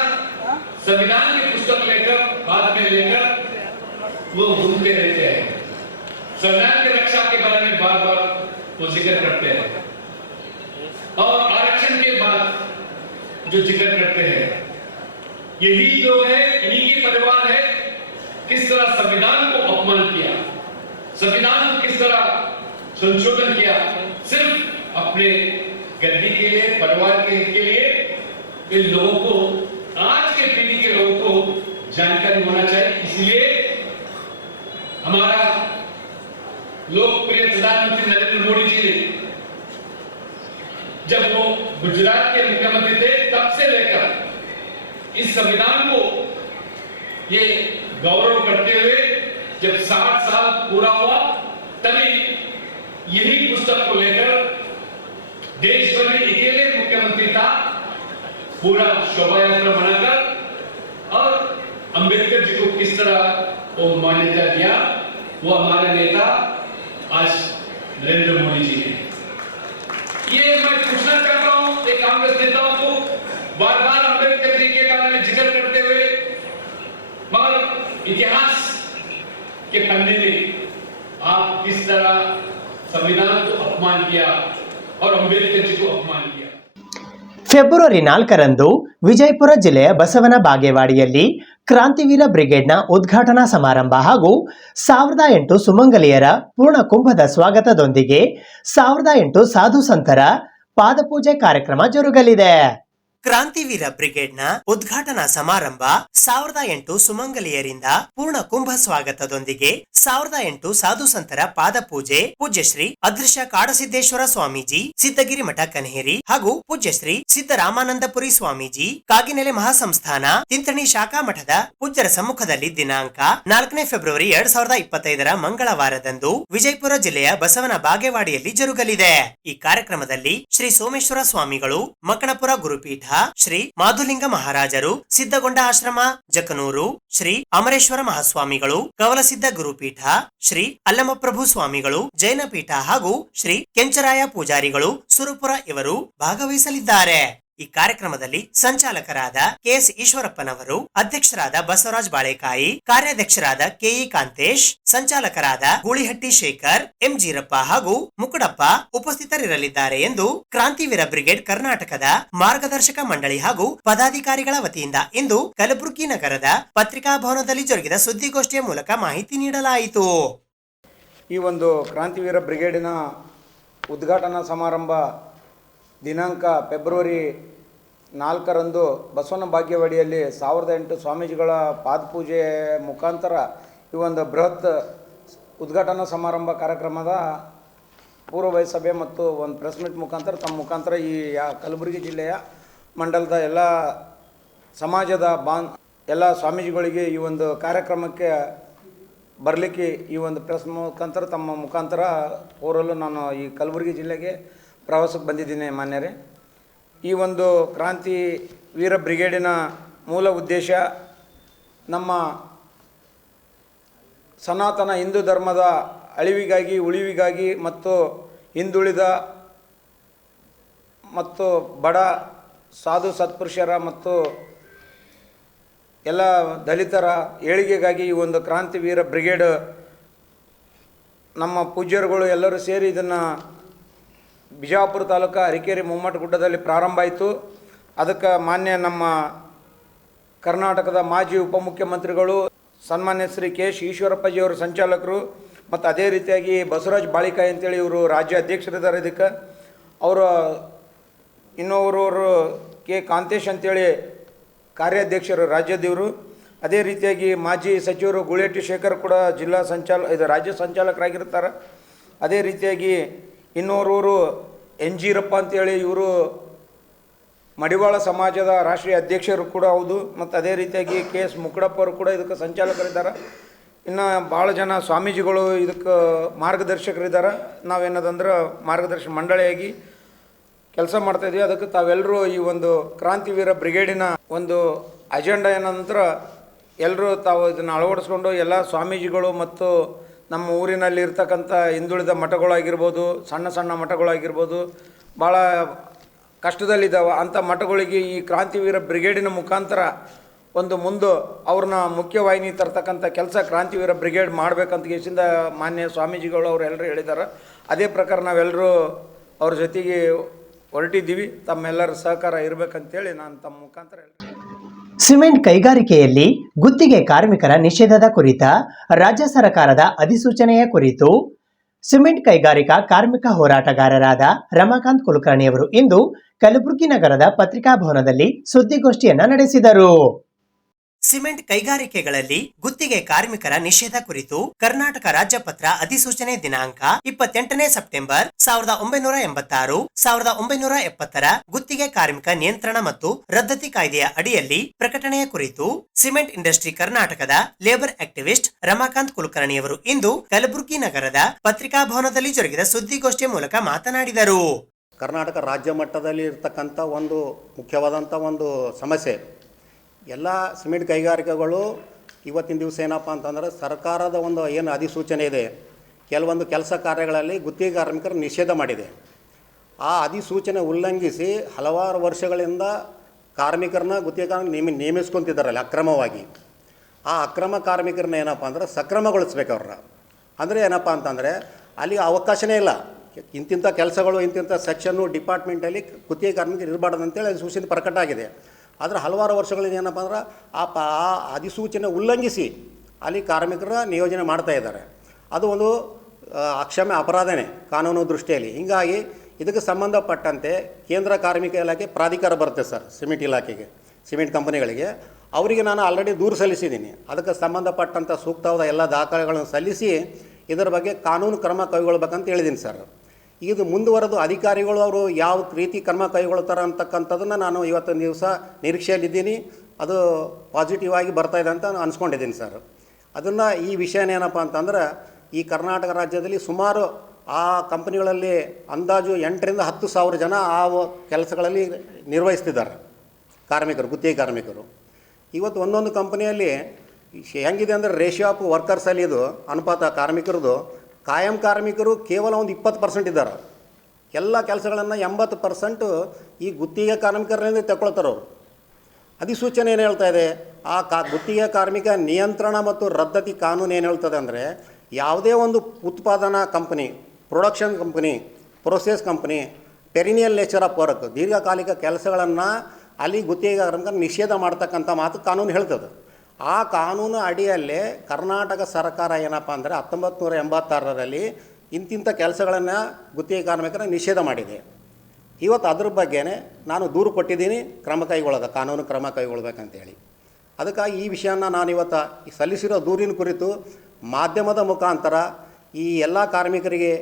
संविधान की पुस्तक लेकर हाथ में लेकर वो घूमते रहते हैं, संविधान की रक्षा के बारे में बार बार वो जिक्र करते हैं और आरक्षण के बाद जो जिक्र करते हैं, यही जो है इन्हीं के परिवार है किस तरह संविधान को अपमान किया, संविधान को किस तरह संशोधन किया, सिर्फ अपने गद्दी के लिए, परिवार के लिए। इन लोगों को, आज के पीढ़ी के लोगों को जानकारी होना चाहिए। इसलिए हमारा लोकप्रिय प्रधानमंत्री नरेंद्र मोदी जी ने जब वो गुजरात के मुख्यमंत्री थे तब से लेकर इस संविधान को ये गौरव करते हुए जब 60 साल पूरा हुआ तभी यही पुस्तक को लेकर देश भर में अकेले मुख्यमंत्री था, पूरा शोभा यात्रा बनाकर और अंबेडकर जी को किस तरह वो मान्यता दिया, वो हमारे नेता आज नरेंद्र मोदी जी हैं। ये मैं पूछना चाहता हूं एक कांग्रेस नेताओं को, बार बार अंबेडकर जी के बारे में जिक्र करते हुए, मगर इतिहास के पन्ने में आप किस तरह संविधान को अपमान किया और अंबेडकर जी को अपमान किया। ಫೆಬ್ರವರಿ 4ರಂದು ವಿಜಯಪುರ ಜಿಲ್ಲೆಯ ಬಸವನ ಬಾಗೇವಾಡಿಯಲ್ಲಿ ಕ್ರಾಂತಿವೀರ ಬ್ರಿಗೇಡ್ನ ಉದ್ಘಾಟನಾ ಸಮಾರಂಭ ಹಾಗೂ 1008 ಸುಮಂಗಲಿಯರ ಪೂರ್ಣ ಕುಂಭದ ಸ್ವಾಗತದೊಂದಿಗೆ 1008 ಸಾಧು ಸಂತರ ಪಾದಪೂಜೆ ಕಾರ್ಯಕ್ರಮ ಜರುಗಲಿದೆ. ಕ್ರಾಂತಿವೀರ ಬ್ರಿಗೇಡ್ನ ಉದ್ಘಾಟನಾ ಸಮಾರಂಭ 1008 ಸುಮಂಗಲಿಯರಿಂದ ಪೂರ್ಣ ಕುಂಭ ಸ್ವಾಗತದೊಂದಿಗೆ 1008 ಸಾಧು ಸಂತರ ಪಾದಪೂಜೆ ಪೂಜ್ಯ ಶ್ರೀ ಅದೃಶ್ಯ ಕಾಡಸಿದ್ದೇಶ್ವರ ಸ್ವಾಮೀಜಿ ಸಿದ್ದಗಿರಿ ಮಠ ಕನ್ಹೇರಿ ಹಾಗೂ ಪೂಜ್ಯ ಶ್ರೀ ಸಿದ್ದರಾಮಾನಂದಪುರಿ ಸ್ವಾಮೀಜಿ ಕಾಗಿನೆಲೆ ಮಹಾಸಂಸ್ಥಾನ ತಿಂತಣಿ ಶಾಖಾ ಮಠದ ಪೂಜ್ಯರ ಸಮ್ಮುಖದಲ್ಲಿ ದಿನಾಂಕ 4ನೇ ಫೆಬ್ರವರಿ 2025 ಮಂಗಳವಾರದಂದು ವಿಜಯಪುರ ಜಿಲ್ಲೆಯ ಬಸವನ ಬಾಗೇವಾಡಿಯಲ್ಲಿ ಜರುಗಲಿದೆ. ಈ ಕಾರ್ಯಕ್ರಮದಲ್ಲಿ ಶ್ರೀ ಸೋಮೇಶ್ವರ ಸ್ವಾಮಿಗಳು, ಮಕಣಪುರ ಗುರುಪೀಠ, ಶ್ರೀ ಮಾಧುಲಿಂಗ ಮಹಾರಾಜರು, ಸಿದ್ದಗೊಂಡ ಆಶ್ರಮ ಜಕನೂರು, ಶ್ರೀ ಅಮರೇಶ್ವರ ಮಹಾಸ್ವಾಮಿಗಳು, ಕವಲಸಿದ್ದ ಗುರುಪೀಠ, ಶ್ರೀ ಅಲ್ಲಮಪ್ರಭು ಸ್ವಾಮಿಗಳು, ಜೈನ ಪೀಠ ಹಾಗೂ ಶ್ರೀ ಕೆಂಚರಾಯ ಪೂಜಾರಿಗಳು ಸುರಪುರ ಇವರು ಭಾಗವಹಿಸಲಿದ್ದಾರೆ. ಈ ಕಾರ್ಯಕ್ರಮದಲ್ಲಿ ಸಂಚಾಲಕರಾದ ಕೆಎಸ್ ಈಶ್ವರಪ್ಪನವರು, ಅಧ್ಯಕ್ಷರಾದ ಬಸವರಾಜ್ ಬಾಳೆಕಾಯಿ, ಕಾರ್ಯಾಧ್ಯಕ್ಷರಾದ ಕೆಇ ಕಾಂತೇಶ್, ಸಂಚಾಲಕರಾದ ಗೂಳಿಹಟ್ಟಿ ಶೇಖರ್, ಎಂ ಜೀರಪ್ಪ ಹಾಗೂ ಮುಕುಡಪ್ಪ ಉಪಸ್ಥಿತರಿರಲಿದ್ದಾರೆ ಎಂದು ಕ್ರಾಂತಿವೀರ ಬ್ರಿಗೇಡ್ ಕರ್ನಾಟಕದ ಮಾರ್ಗದರ್ಶಕ ಮಂಡಳಿ ಹಾಗೂ ಪದಾಧಿಕಾರಿಗಳ ವತಿಯಿಂದ ಇಂದು ಕಲಬುರಗಿ ನಗರದ ಪತ್ರಿಕಾ ಭವನದಲ್ಲಿ ಜರುಗಿದ ಸುದ್ದಿಗೋಷ್ಠಿಯ ಮೂಲಕ ಮಾಹಿತಿ ನೀಡಲಾಯಿತು. ಈ ಒಂದು ಕ್ರಾಂತಿವೀರ ಬ್ರಿಗೇಡಿನ ಉದ್ಘಾಟನಾ ಸಮಾರಂಭ ದಿನಾಂಕ ಫೆಬ್ರವರಿ 4ರಂದು ಬಸವನ ಬಾಗೇವಾಡಿಯಲ್ಲಿ 1008 ಸ್ವಾಮೀಜಿಗಳ ಪಾದಪೂಜೆ ಮುಖಾಂತರ ಈ ಒಂದು ಬೃಹತ್ ಉದ್ಘಾಟನಾ ಸಮಾರಂಭ ಕಾರ್ಯಕ್ರಮದ ಪೂರ್ವಭಾವಿ ಸಭೆ ಮತ್ತು ಒಂದು ಪ್ರೆಸ್ ಮೀಟ್ ಮುಖಾಂತರ ತಮ್ಮ ಮುಖಾಂತರ ಈ ಕಲಬುರಗಿ ಜಿಲ್ಲೆಯ ಮಂಡಲದ ಎಲ್ಲ ಸಮಾಜದ ಎಲ್ಲ ಸ್ವಾಮೀಜಿಗಳಿಗೆ ಈ ಒಂದು ಕಾರ್ಯಕ್ರಮಕ್ಕೆ ಬರಲಿಕ್ಕೆ ಈ ಒಂದು ಪ್ರೆಸ್ ಮುಖಾಂತರ ತಮ್ಮ ಮುಖಾಂತರ ಕೋರಲು ನಾನು ಈ ಕಲಬುರಗಿ ಜಿಲ್ಲೆಗೆ ಪ್ರವಾಸಕ್ಕೆ ಬಂದಿದ್ದೀನಿ ಮಾನ್ಯರೇ. ಈ ಒಂದು ಕ್ರಾಂತಿ ವೀರ ಬ್ರಿಗೇಡಿನ ಮೂಲ ಉದ್ದೇಶ ನಮ್ಮ ಸನಾತನ ಹಿಂದೂ ಧರ್ಮದ ಅಳಿವಿಗಾಗಿ ಉಳಿವಿಗಾಗಿ ಮತ್ತು ಹಿಂದುಳಿದ ಮತ್ತು ಬಡ ಸಾಧು ಸತ್ಪುರುಷರ ಮತ್ತು ಎಲ್ಲ ದಲಿತರ ಏಳಿಗೆಗಾಗಿ ಈ ಒಂದು ಕ್ರಾಂತಿ ವೀರ ಬ್ರಿಗೇಡ್ ನಮ್ಮ ಪೂಜ್ಯರುಗಳು ಎಲ್ಲರೂ ಸೇರಿ ಇದನ್ನು ಬಿಜಾಪುರ ತಾಲೂಕು ಅರಕೇರಿ ಮುಮ್ಮಟಗುಡ್ಡದಲ್ಲಿ ಪ್ರಾರಂಭ ಆಯಿತು. ಅದಕ್ಕೆ ಮಾನ್ಯ ನಮ್ಮ ಕರ್ನಾಟಕದ ಮಾಜಿ ಉಪಮುಖ್ಯಮಂತ್ರಿಗಳು ಸನ್ಮಾನ್ಯ ಶ್ರೀ ಕೆ ಎಸ್ ಈಶ್ವರಪ್ಪಜಿಯವರು ಸಂಚಾಲಕರು ಮತ್ತು ಅದೇ ರೀತಿಯಾಗಿ ಬಸವರಾಜ್ ಬಾಳಿಕಾಯಿ ಅಂತೇಳಿ ಇವರು ರಾಜ್ಯ ಅಧ್ಯಕ್ಷರಿದ್ದಾರೆ. ಇದಕ್ಕೆ ಅವರು ಇನ್ನೊಬ್ಬರವರು ಕೆ ಕಾಂತೇಶ್ ಅಂತೇಳಿ ಕಾರ್ಯಾಧ್ಯಕ್ಷರು ರಾಜ್ಯದವರು. ಅದೇ ರೀತಿಯಾಗಿ ಮಾಜಿ ಸಚಿವರು ಗುಳೇಟಿ ಶೇಖರ್ ಕೂಡ ಜಿಲ್ಲಾ ರಾಜ್ಯ ಸಂಚಾಲಕರಾಗಿರ್ತಾರೆ. ಅದೇ ರೀತಿಯಾಗಿ ಇನ್ನೋರ್ವರು ಎನ್ ಜೀರಪ್ಪ ಅಂತೇಳಿ ಇವರು ಮಡಿವಾಳ ಸಮಾಜದ ರಾಷ್ಟ್ರೀಯ ಅಧ್ಯಕ್ಷರು ಕೂಡ ಹೌದು. ಮತ್ತು ಅದೇ ರೀತಿಯಾಗಿ ಕೆ ಎಸ್ ಮುಕ್ಕಡಪ್ಪ ಅವರು ಕೂಡ ಇದಕ್ಕೆ ಸಂಚಾಲಕರಿದ್ದಾರೆ. ಇನ್ನು ಭಾಳ ಜನ ಸ್ವಾಮೀಜಿಗಳು ಇದಕ್ಕೆ ಮಾರ್ಗದರ್ಶಕರಿದ್ದಾರೆ. ನಾವೇನದಂದ್ರೆ ಮಾರ್ಗದರ್ಶಕ ಮಂಡಳಿಯಾಗಿ ಕೆಲಸ ಮಾಡ್ತಾಯಿದ್ವಿ. ಅದಕ್ಕೆ ತಾವೆಲ್ಲರೂ ಈ ಒಂದು ಕ್ರಾಂತಿವೀರ ಬ್ರಿಗೇಡಿನ ಒಂದು ಅಜೆಂಡಾ ಏನಂದ್ರೆ ಎಲ್ಲರೂ ತಾವು ಇದನ್ನು ಅಳವಡಿಸ್ಕೊಂಡು ಎಲ್ಲ ಸ್ವಾಮೀಜಿಗಳು ಮತ್ತು ನಮ್ಮ ಊರಿನಲ್ಲಿ ಇರ್ತಕ್ಕಂಥ ಹಿಂದುಳಿದ ಮಠಗಳಾಗಿರ್ಬೋದು, ಸಣ್ಣ ಸಣ್ಣ ಮಠಗಳಾಗಿರ್ಬೋದು, ಭಾಳ ಕಷ್ಟದಲ್ಲಿದ್ದಾವೆ ಅಂಥ ಮಠಗಳಿಗೆ ಈ ಕ್ರಾಂತಿವೀರ ಬ್ರಿಗೇಡಿನ ಮುಖಾಂತರ ಒಂದು ಮುಂದೆ ಅವ್ರನ್ನ ಮುಖ್ಯವಾಹಿನಿ ತರ್ತಕ್ಕಂಥ ಕೆಲಸ ಕ್ರಾಂತಿವೀರ ಬ್ರಿಗೇಡ್ ಮಾಡಬೇಕಂತ ಕೇಸಿಂದ ಮಾನ್ಯ ಸ್ವಾಮೀಜಿಗಳು ಅವರೆಲ್ಲರೂ ಹೇಳಿದ್ದಾರೆ. ಅದೇ ಪ್ರಕಾರ ನಾವೆಲ್ಲರೂ ಅವ್ರ ಜೊತೆಗೆ ಹೊರಟಿದ್ದೀವಿ. ತಮ್ಮೆಲ್ಲರ ಸಹಕಾರ ಇರಬೇಕಂತೇಳಿ ನಾನು ತಮ್ಮ ಮುಖಾಂತರ ಸಿಮೆಂಟ್ ಕೈಗಾರಿಕೆಯಲ್ಲಿ ಗುತ್ತಿಗೆ ಕಾರ್ಮಿಕರ ನಿಷೇಧದ ಕುರಿತ ರಾಜ್ಯ ಸರ್ಕಾರದ ಅಧಿಸೂಚನೆಯ ಕುರಿತು ಸಿಮೆಂಟ್ ಕೈಗಾರಿಕಾ ಕಾರ್ಮಿಕ ಹೋರಾಟಗಾರರಾದ ರಮಾಕಾಂತ್ ಕುಲಕರ್ಣಿಯವರು ಇಂದು ಕಲಬುರಗಿ ನಗರದ ಪತ್ರಿಕಾಭವನದಲ್ಲಿ ಸುದ್ದಿಗೋಷ್ಠಿಯನ್ನ ನಡೆಸಿದರು. ಸಿಮೆಂಟ್ ಕೈಗಾರಿಕೆಗಳಲ್ಲಿ ಗುತ್ತಿಗೆ ಕಾರ್ಮಿಕರ ನಿಷೇಧ ಕುರಿತು ಕರ್ನಾಟಕ ರಾಜ್ಯ ಪತ್ರ ಅಧಿಸೂಚನೆ ದಿನಾಂಕ 28 ಸೆಪ್ಟೆಂಬರ್ 1986 1970 ಗುತ್ತಿಗೆ ಕಾರ್ಮಿಕ ನಿಯಂತ್ರಣ ಮತ್ತು ರದ್ದತಿ ಕಾಯ್ದೆಯ ಅಡಿಯಲ್ಲಿ ಪ್ರಕಟಣೆಯ ಕುರಿತು ಸಿಮೆಂಟ್ ಇಂಡಸ್ಟ್ರಿ ಕರ್ನಾಟಕದ ಲೇಬರ್ ಆಕ್ಟಿವಿಸ್ಟ್ ರಮಾಕಾಂತ್ ಕುಲಕರ್ಣಿಯವರು ಇಂದು ಕಲಬುರಗಿ ನಗರದ ಪತ್ರಿಕಾಭವನದಲ್ಲಿ ಜರುಗಿದ ಸುದ್ದಿಗೋಷ್ಠಿಯ ಮೂಲಕ ಮಾತನಾಡಿದರು. ಕರ್ನಾಟಕ ರಾಜ್ಯ ಮಟ್ಟದಲ್ಲಿ ಇರತಕ್ಕಂಥ ಒಂದು ಮುಖ್ಯವಾದಂಥ ಒಂದು ಸಮಸ್ಯೆ, ಎಲ್ಲ ಸಿಮೆಂಟ್ ಕೈಗಾರಿಕೆಗಳು ಇವತ್ತಿನ ದಿವಸ ಏನಪ್ಪ ಅಂತಂದರೆ ಸರ್ಕಾರದ ಒಂದು ಏನು ಅಧಿಸೂಚನೆ ಇದೆ, ಕೆಲವೊಂದು ಕೆಲಸ ಕಾರ್ಯಗಳಲ್ಲಿ ಗುತ್ತಿಗೆ ಕಾರ್ಮಿಕರು ನಿಷೇಧ ಮಾಡಿದೆ. ಆ ಅಧಿಸೂಚನೆ ಉಲ್ಲಂಘಿಸಿ ಹಲವಾರು ವರ್ಷಗಳಿಂದ ಕಾರ್ಮಿಕರನ್ನ ಗುತ್ತಿಗೆ ನೇಮಿಸ್ಕೊತಿದ್ದಾರಲ್ಲ ಅಕ್ರಮವಾಗಿ. ಆ ಅಕ್ರಮ ಕಾರ್ಮಿಕರನ್ನ ಏನಪ್ಪ ಅಂದರೆ ಸಕ್ರಮಗೊಳಿಸ್ಬೇಕು ಅವ್ರನ್ನ. ಅಂದರೆ ಏನಪ್ಪ ಅಂತಂದರೆ ಅಲ್ಲಿ ಅವಕಾಶನೇ ಇಲ್ಲ, ಇಂತಿಂಥ ಕೆಲಸಗಳು ಇಂತಿಂಥ ಸೆಕ್ಷನ್ನು ಡಿಪಾರ್ಟ್ಮೆಂಟಲ್ಲಿ ಗುತ್ತಿಗೆ ಕಾರ್ಮಿಕರು ಇರಬಾರ್ದು ಅಂತೇಳಿ ಅಧಿಸೂಚನೆ ಪ್ರಕಟ ಆಗಿದೆ. ಆದರೆ ಹಲವಾರು ವರ್ಷಗಳಿಂದ ಏನಪ್ಪ ಅಂದ್ರೆ ಆ ಅಧಿಸೂಚನೆ ಉಲ್ಲಂಘಿಸಿ ಅಲ್ಲಿ ಕಾರ್ಮಿಕರ ನಿಯೋಜನೆ ಮಾಡ್ತಾ ಇದ್ದಾರೆ. ಅದು ಒಂದು ಅಕ್ಷಮ್ಯ ಅಪರಾಧನೇ ಕಾನೂನು ದೃಷ್ಟಿಯಲ್ಲಿ. ಹೀಗಾಗಿ ಇದಕ್ಕೆ ಸಂಬಂಧಪಟ್ಟಂತೆ ಕೇಂದ್ರ ಕಾರ್ಮಿಕ ಇಲಾಖೆ ಪ್ರಾಧಿಕಾರ ಬರುತ್ತೆ ಸರ್, ಸಿಮೆಂಟ್ ಇಲಾಖೆಗೆ, ಸಿಮೆಂಟ್ ಕಂಪನಿಗಳಿಗೆ. ಅವರಿಗೆ ನಾನು ಆಲ್ರೆಡಿ ದೂರು ಸಲ್ಲಿಸಿದ್ದೀನಿ. ಅದಕ್ಕೆ ಸಂಬಂಧಪಟ್ಟಂಥ ಸೂಕ್ತವಾದ ಎಲ್ಲ ದಾಖಲೆಗಳನ್ನು ಸಲ್ಲಿಸಿ ಇದರ ಬಗ್ಗೆ ಕಾನೂನು ಕ್ರಮ ಕೈಗೊಳ್ಬೇಕಂತ ಹೇಳಿದ್ದೀನಿ ಸರ್. ಇದು ಮುಂದುವರೆದು ಅಧಿಕಾರಿಗಳು ಅವರು ಯಾವ ರೀತಿ ಕ್ರಮ ಕೈಗೊಳ್ತಾರೆ ಅಂತಕ್ಕಂಥದ್ದನ್ನು ನಾನು ಇವತ್ತೊಂದು ದಿವಸ ನಿರೀಕ್ಷೆಯಲ್ಲಿದ್ದೀನಿ. ಅದು ಪಾಸಿಟಿವ್ ಆಗಿ ಬರ್ತಾಯಿದೆ ಅಂತ ಅನ್ಸ್ಕೊಂಡಿದ್ದೀನಿ ಸರ್. ಅದನ್ನು ಈ ವಿಷಯನೇನಪ್ಪ ಅಂತಂದ್ರೆ ಈ ಕರ್ನಾಟಕ ರಾಜ್ಯದಲ್ಲಿ ಸುಮಾರು ಆ ಕಂಪನಿಗಳಲ್ಲಿ ಅಂದಾಜು 8,000 to 10,000 ಜನ ಆ ಕೆಲಸಗಳಲ್ಲಿ ನಿರ್ವಹಿಸ್ತಿದ್ದಾರೆ ಕಾರ್ಮಿಕರು, ಗುತ್ತಿಗೆ ಕಾರ್ಮಿಕರು. ಇವತ್ತು ಒಂದೊಂದು ಕಂಪನಿಯಲ್ಲಿ ಹೆಂಗಿದೆ ಅಂದರೆ ರೇಷಿಯೋ ಆಫ್ ವರ್ಕರ್ಸಲ್ಲಿ ಇದು ಅನುಪಾತ ಕಾರ್ಮಿಕರದು, ಕಾಯಂ ಕಾರ್ಮಿಕರು ಕೇವಲ ಒಂದು 20% ಇದ್ದಾರೆ. ಎಲ್ಲ ಕೆಲಸಗಳನ್ನು 80% ಈ ಗುತ್ತಿಗೆ ಕಾರ್ಮಿಕರಿಂದ ತಗೊಳ್ತಾರೆ ಅವರು. ಅಧಿಸೂಚನೆ ಏನು ಹೇಳ್ತಾ ಇದೆ, ಆ ಗುತ್ತಿಗೆ ಕಾರ್ಮಿಕ ನಿಯಂತ್ರಣ ಮತ್ತು ರದ್ದತಿ ಕಾನೂನು ಏನು ಹೇಳ್ತದೆ ಅಂದರೆ ಯಾವುದೇ ಒಂದು ಉತ್ಪಾದನಾ company, production company, process company, perennial nature of work, ದೀರ್ಘಕಾಲಿಕ ಕೆಲಸಗಳನ್ನು ಅಲ್ಲಿ ಗುತ್ತಿಗೆ ಕಾರ್ಮಿಕರ ನಿಷೇಧ ಮಾಡ್ತಕ್ಕಂಥ ಮಾತು ಕಾನೂನು ಹೇಳ್ತದೆ. ಆ ಕಾನೂನು ಅಡಿಯಲ್ಲೇ ಕರ್ನಾಟಕ ಸರ್ಕಾರ ಏನಪ್ಪ ಅಂದರೆ 1986ರಲ್ಲಿ ಇಂತಿಂಥ ಕೆಲಸಗಳನ್ನು ಗುತ್ತಿಗೆ ಕಾರ್ಮಿಕರ ನಿಷೇಧ ಮಾಡಿದೆ. ಇವತ್ತು ಅದ್ರ ಬಗ್ಗೆನೇ ನಾನು ದೂರು ಕೊಟ್ಟಿದ್ದೀನಿ, ಕ್ರಮ ಕೈಗೊಳ್ಳೋದು, ಕಾನೂನು ಕ್ರಮ ಕೈಗೊಳ್ಬೇಕಂತೇಳಿ. ಅದಕ್ಕಾಗಿ ಈ ವಿಷಯನ ನಾನು ಇವತ್ತು ಸಲ್ಲಿಸಿರೋ ದೂರಿನ ಕುರಿತು ಮಾಧ್ಯಮದ ಮುಖಾಂತರ ಈ ಎಲ್ಲ ಕಾರ್ಮಿಕರಿಗೆ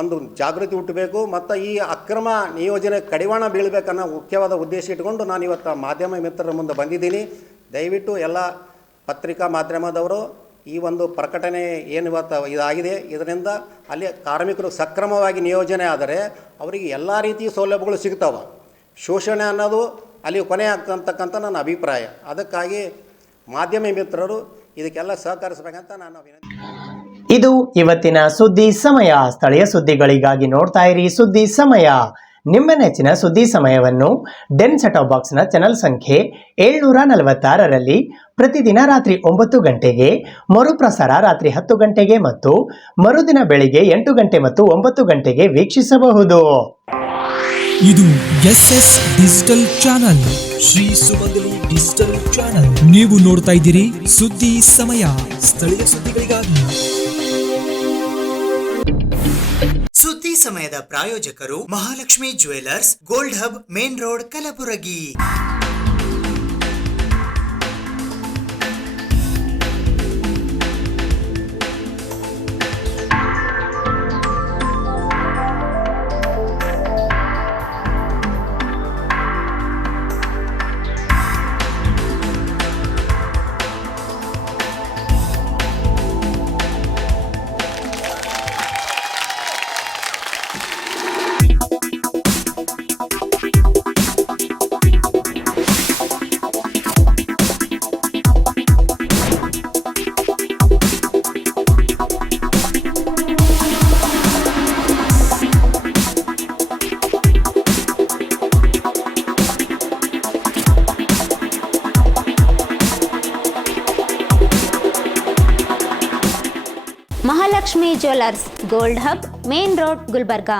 ಒಂದು ಜಾಗೃತಿ ಹುಟ್ಟಬೇಕು ಮತ್ತು ಈ ಅಕ್ರಮ ನಿಯೋಜನೆ ಕಡಿವಾಣ ಬೀಳಬೇಕನ್ನೋ ಮುಖ್ಯವಾದ ಉದ್ದೇಶ ಇಟ್ಕೊಂಡು ನಾನು ಇವತ್ತು ಮಾಧ್ಯಮ ಮಿತ್ರರ ಮುಂದೆ ಬಂದಿದ್ದೀನಿ. ದಯವಿಟ್ಟು ಎಲ್ಲ ಪತ್ರಿಕಾ ಮಾಧ್ಯಮದವರು ಈ ಒಂದು ಪ್ರಕಟಣೆ ಏನು ಇವತ್ತು ಇದಾಗಿದೆ, ಇದರಿಂದ ಅಲ್ಲಿ ಕಾರ್ಮಿಕರು ಸಕ್ರಮವಾಗಿ ನಿಯೋಜನೆ ಆದರೆ ಅವರಿಗೆ ಎಲ್ಲ ರೀತಿಯ ಸೌಲಭ್ಯಗಳು ಸಿಗ್ತಾವೆ. ಶೋಷಣೆ ಅನ್ನೋದು ಅಲ್ಲಿ ಕೊನೆ ಆಗ್ತಕ್ಕಂಥ ನನ್ನ ಅಭಿಪ್ರಾಯ. ಅದಕ್ಕಾಗಿ ಮಾಧ್ಯಮ ಮಿತ್ರರು ಇದಕ್ಕೆಲ್ಲ ಸಹಕರಿಸಬೇಕಂತ ನಾನು ವಿನಂತಿ. ಇದು ಇವತ್ತಿನ ಸುದ್ದಿ ಸಮಯ. ಸ್ಥಳೀಯ ಸುದ್ದಿಗಳಿಗಾಗಿ ನೋಡ್ತಾ ಇರಿ ಸುದ್ದಿ ಸಮಯ. ನಿಮ್ಮ ನೆಚ್ಚಿನ ಸುದ್ದಿ ಸಮಯವನ್ನು ಡೆನ್ ಸೆಟಾಪ್ ಬಾಕ್ಸ್ನ ಚಾನಲ್ ಸಂಖ್ಯೆ 746ರಲ್ಲಿ ಪ್ರತಿದಿನ ರಾತ್ರಿ 9 ಗಂಟೆಗೆ, ಮರುಪ್ರಸಾರ ರಾತ್ರಿ 10 ಗಂಟೆಗೆ ಮತ್ತು ಮರುದಿನ ಬೆಳಿಗ್ಗೆ 8 ಗಂಟೆ ಮತ್ತು 9 ಗಂಟೆಗೆ ವೀಕ್ಷಿಸಬಹುದು. ಇದು SS ಡಿಜಿಟಲ್ ಚಾನಲ್, ಶ್ರೀ ಸುಮಂಗಲಿ ಡಿಜಿಟಲ್ ಚಾನಲ್. ನೀವು ನೋಡ್ತಾ ಇದ್ದೀರಿ ಸುದ್ದಿ ಸಮಯ, ಸ್ಥಳೀಯ ಸುದ್ದಿಗಳಿಗಾಗಿ. ಸುದ್ದಿ ಸಮಯದ ಪ್ರಾಯೋಜಕರು Mahalakshmi jewellers, gold hub, main road, Kalaburagi. Mahalakshmi jewellers, gold hub, main road, Gulbarga.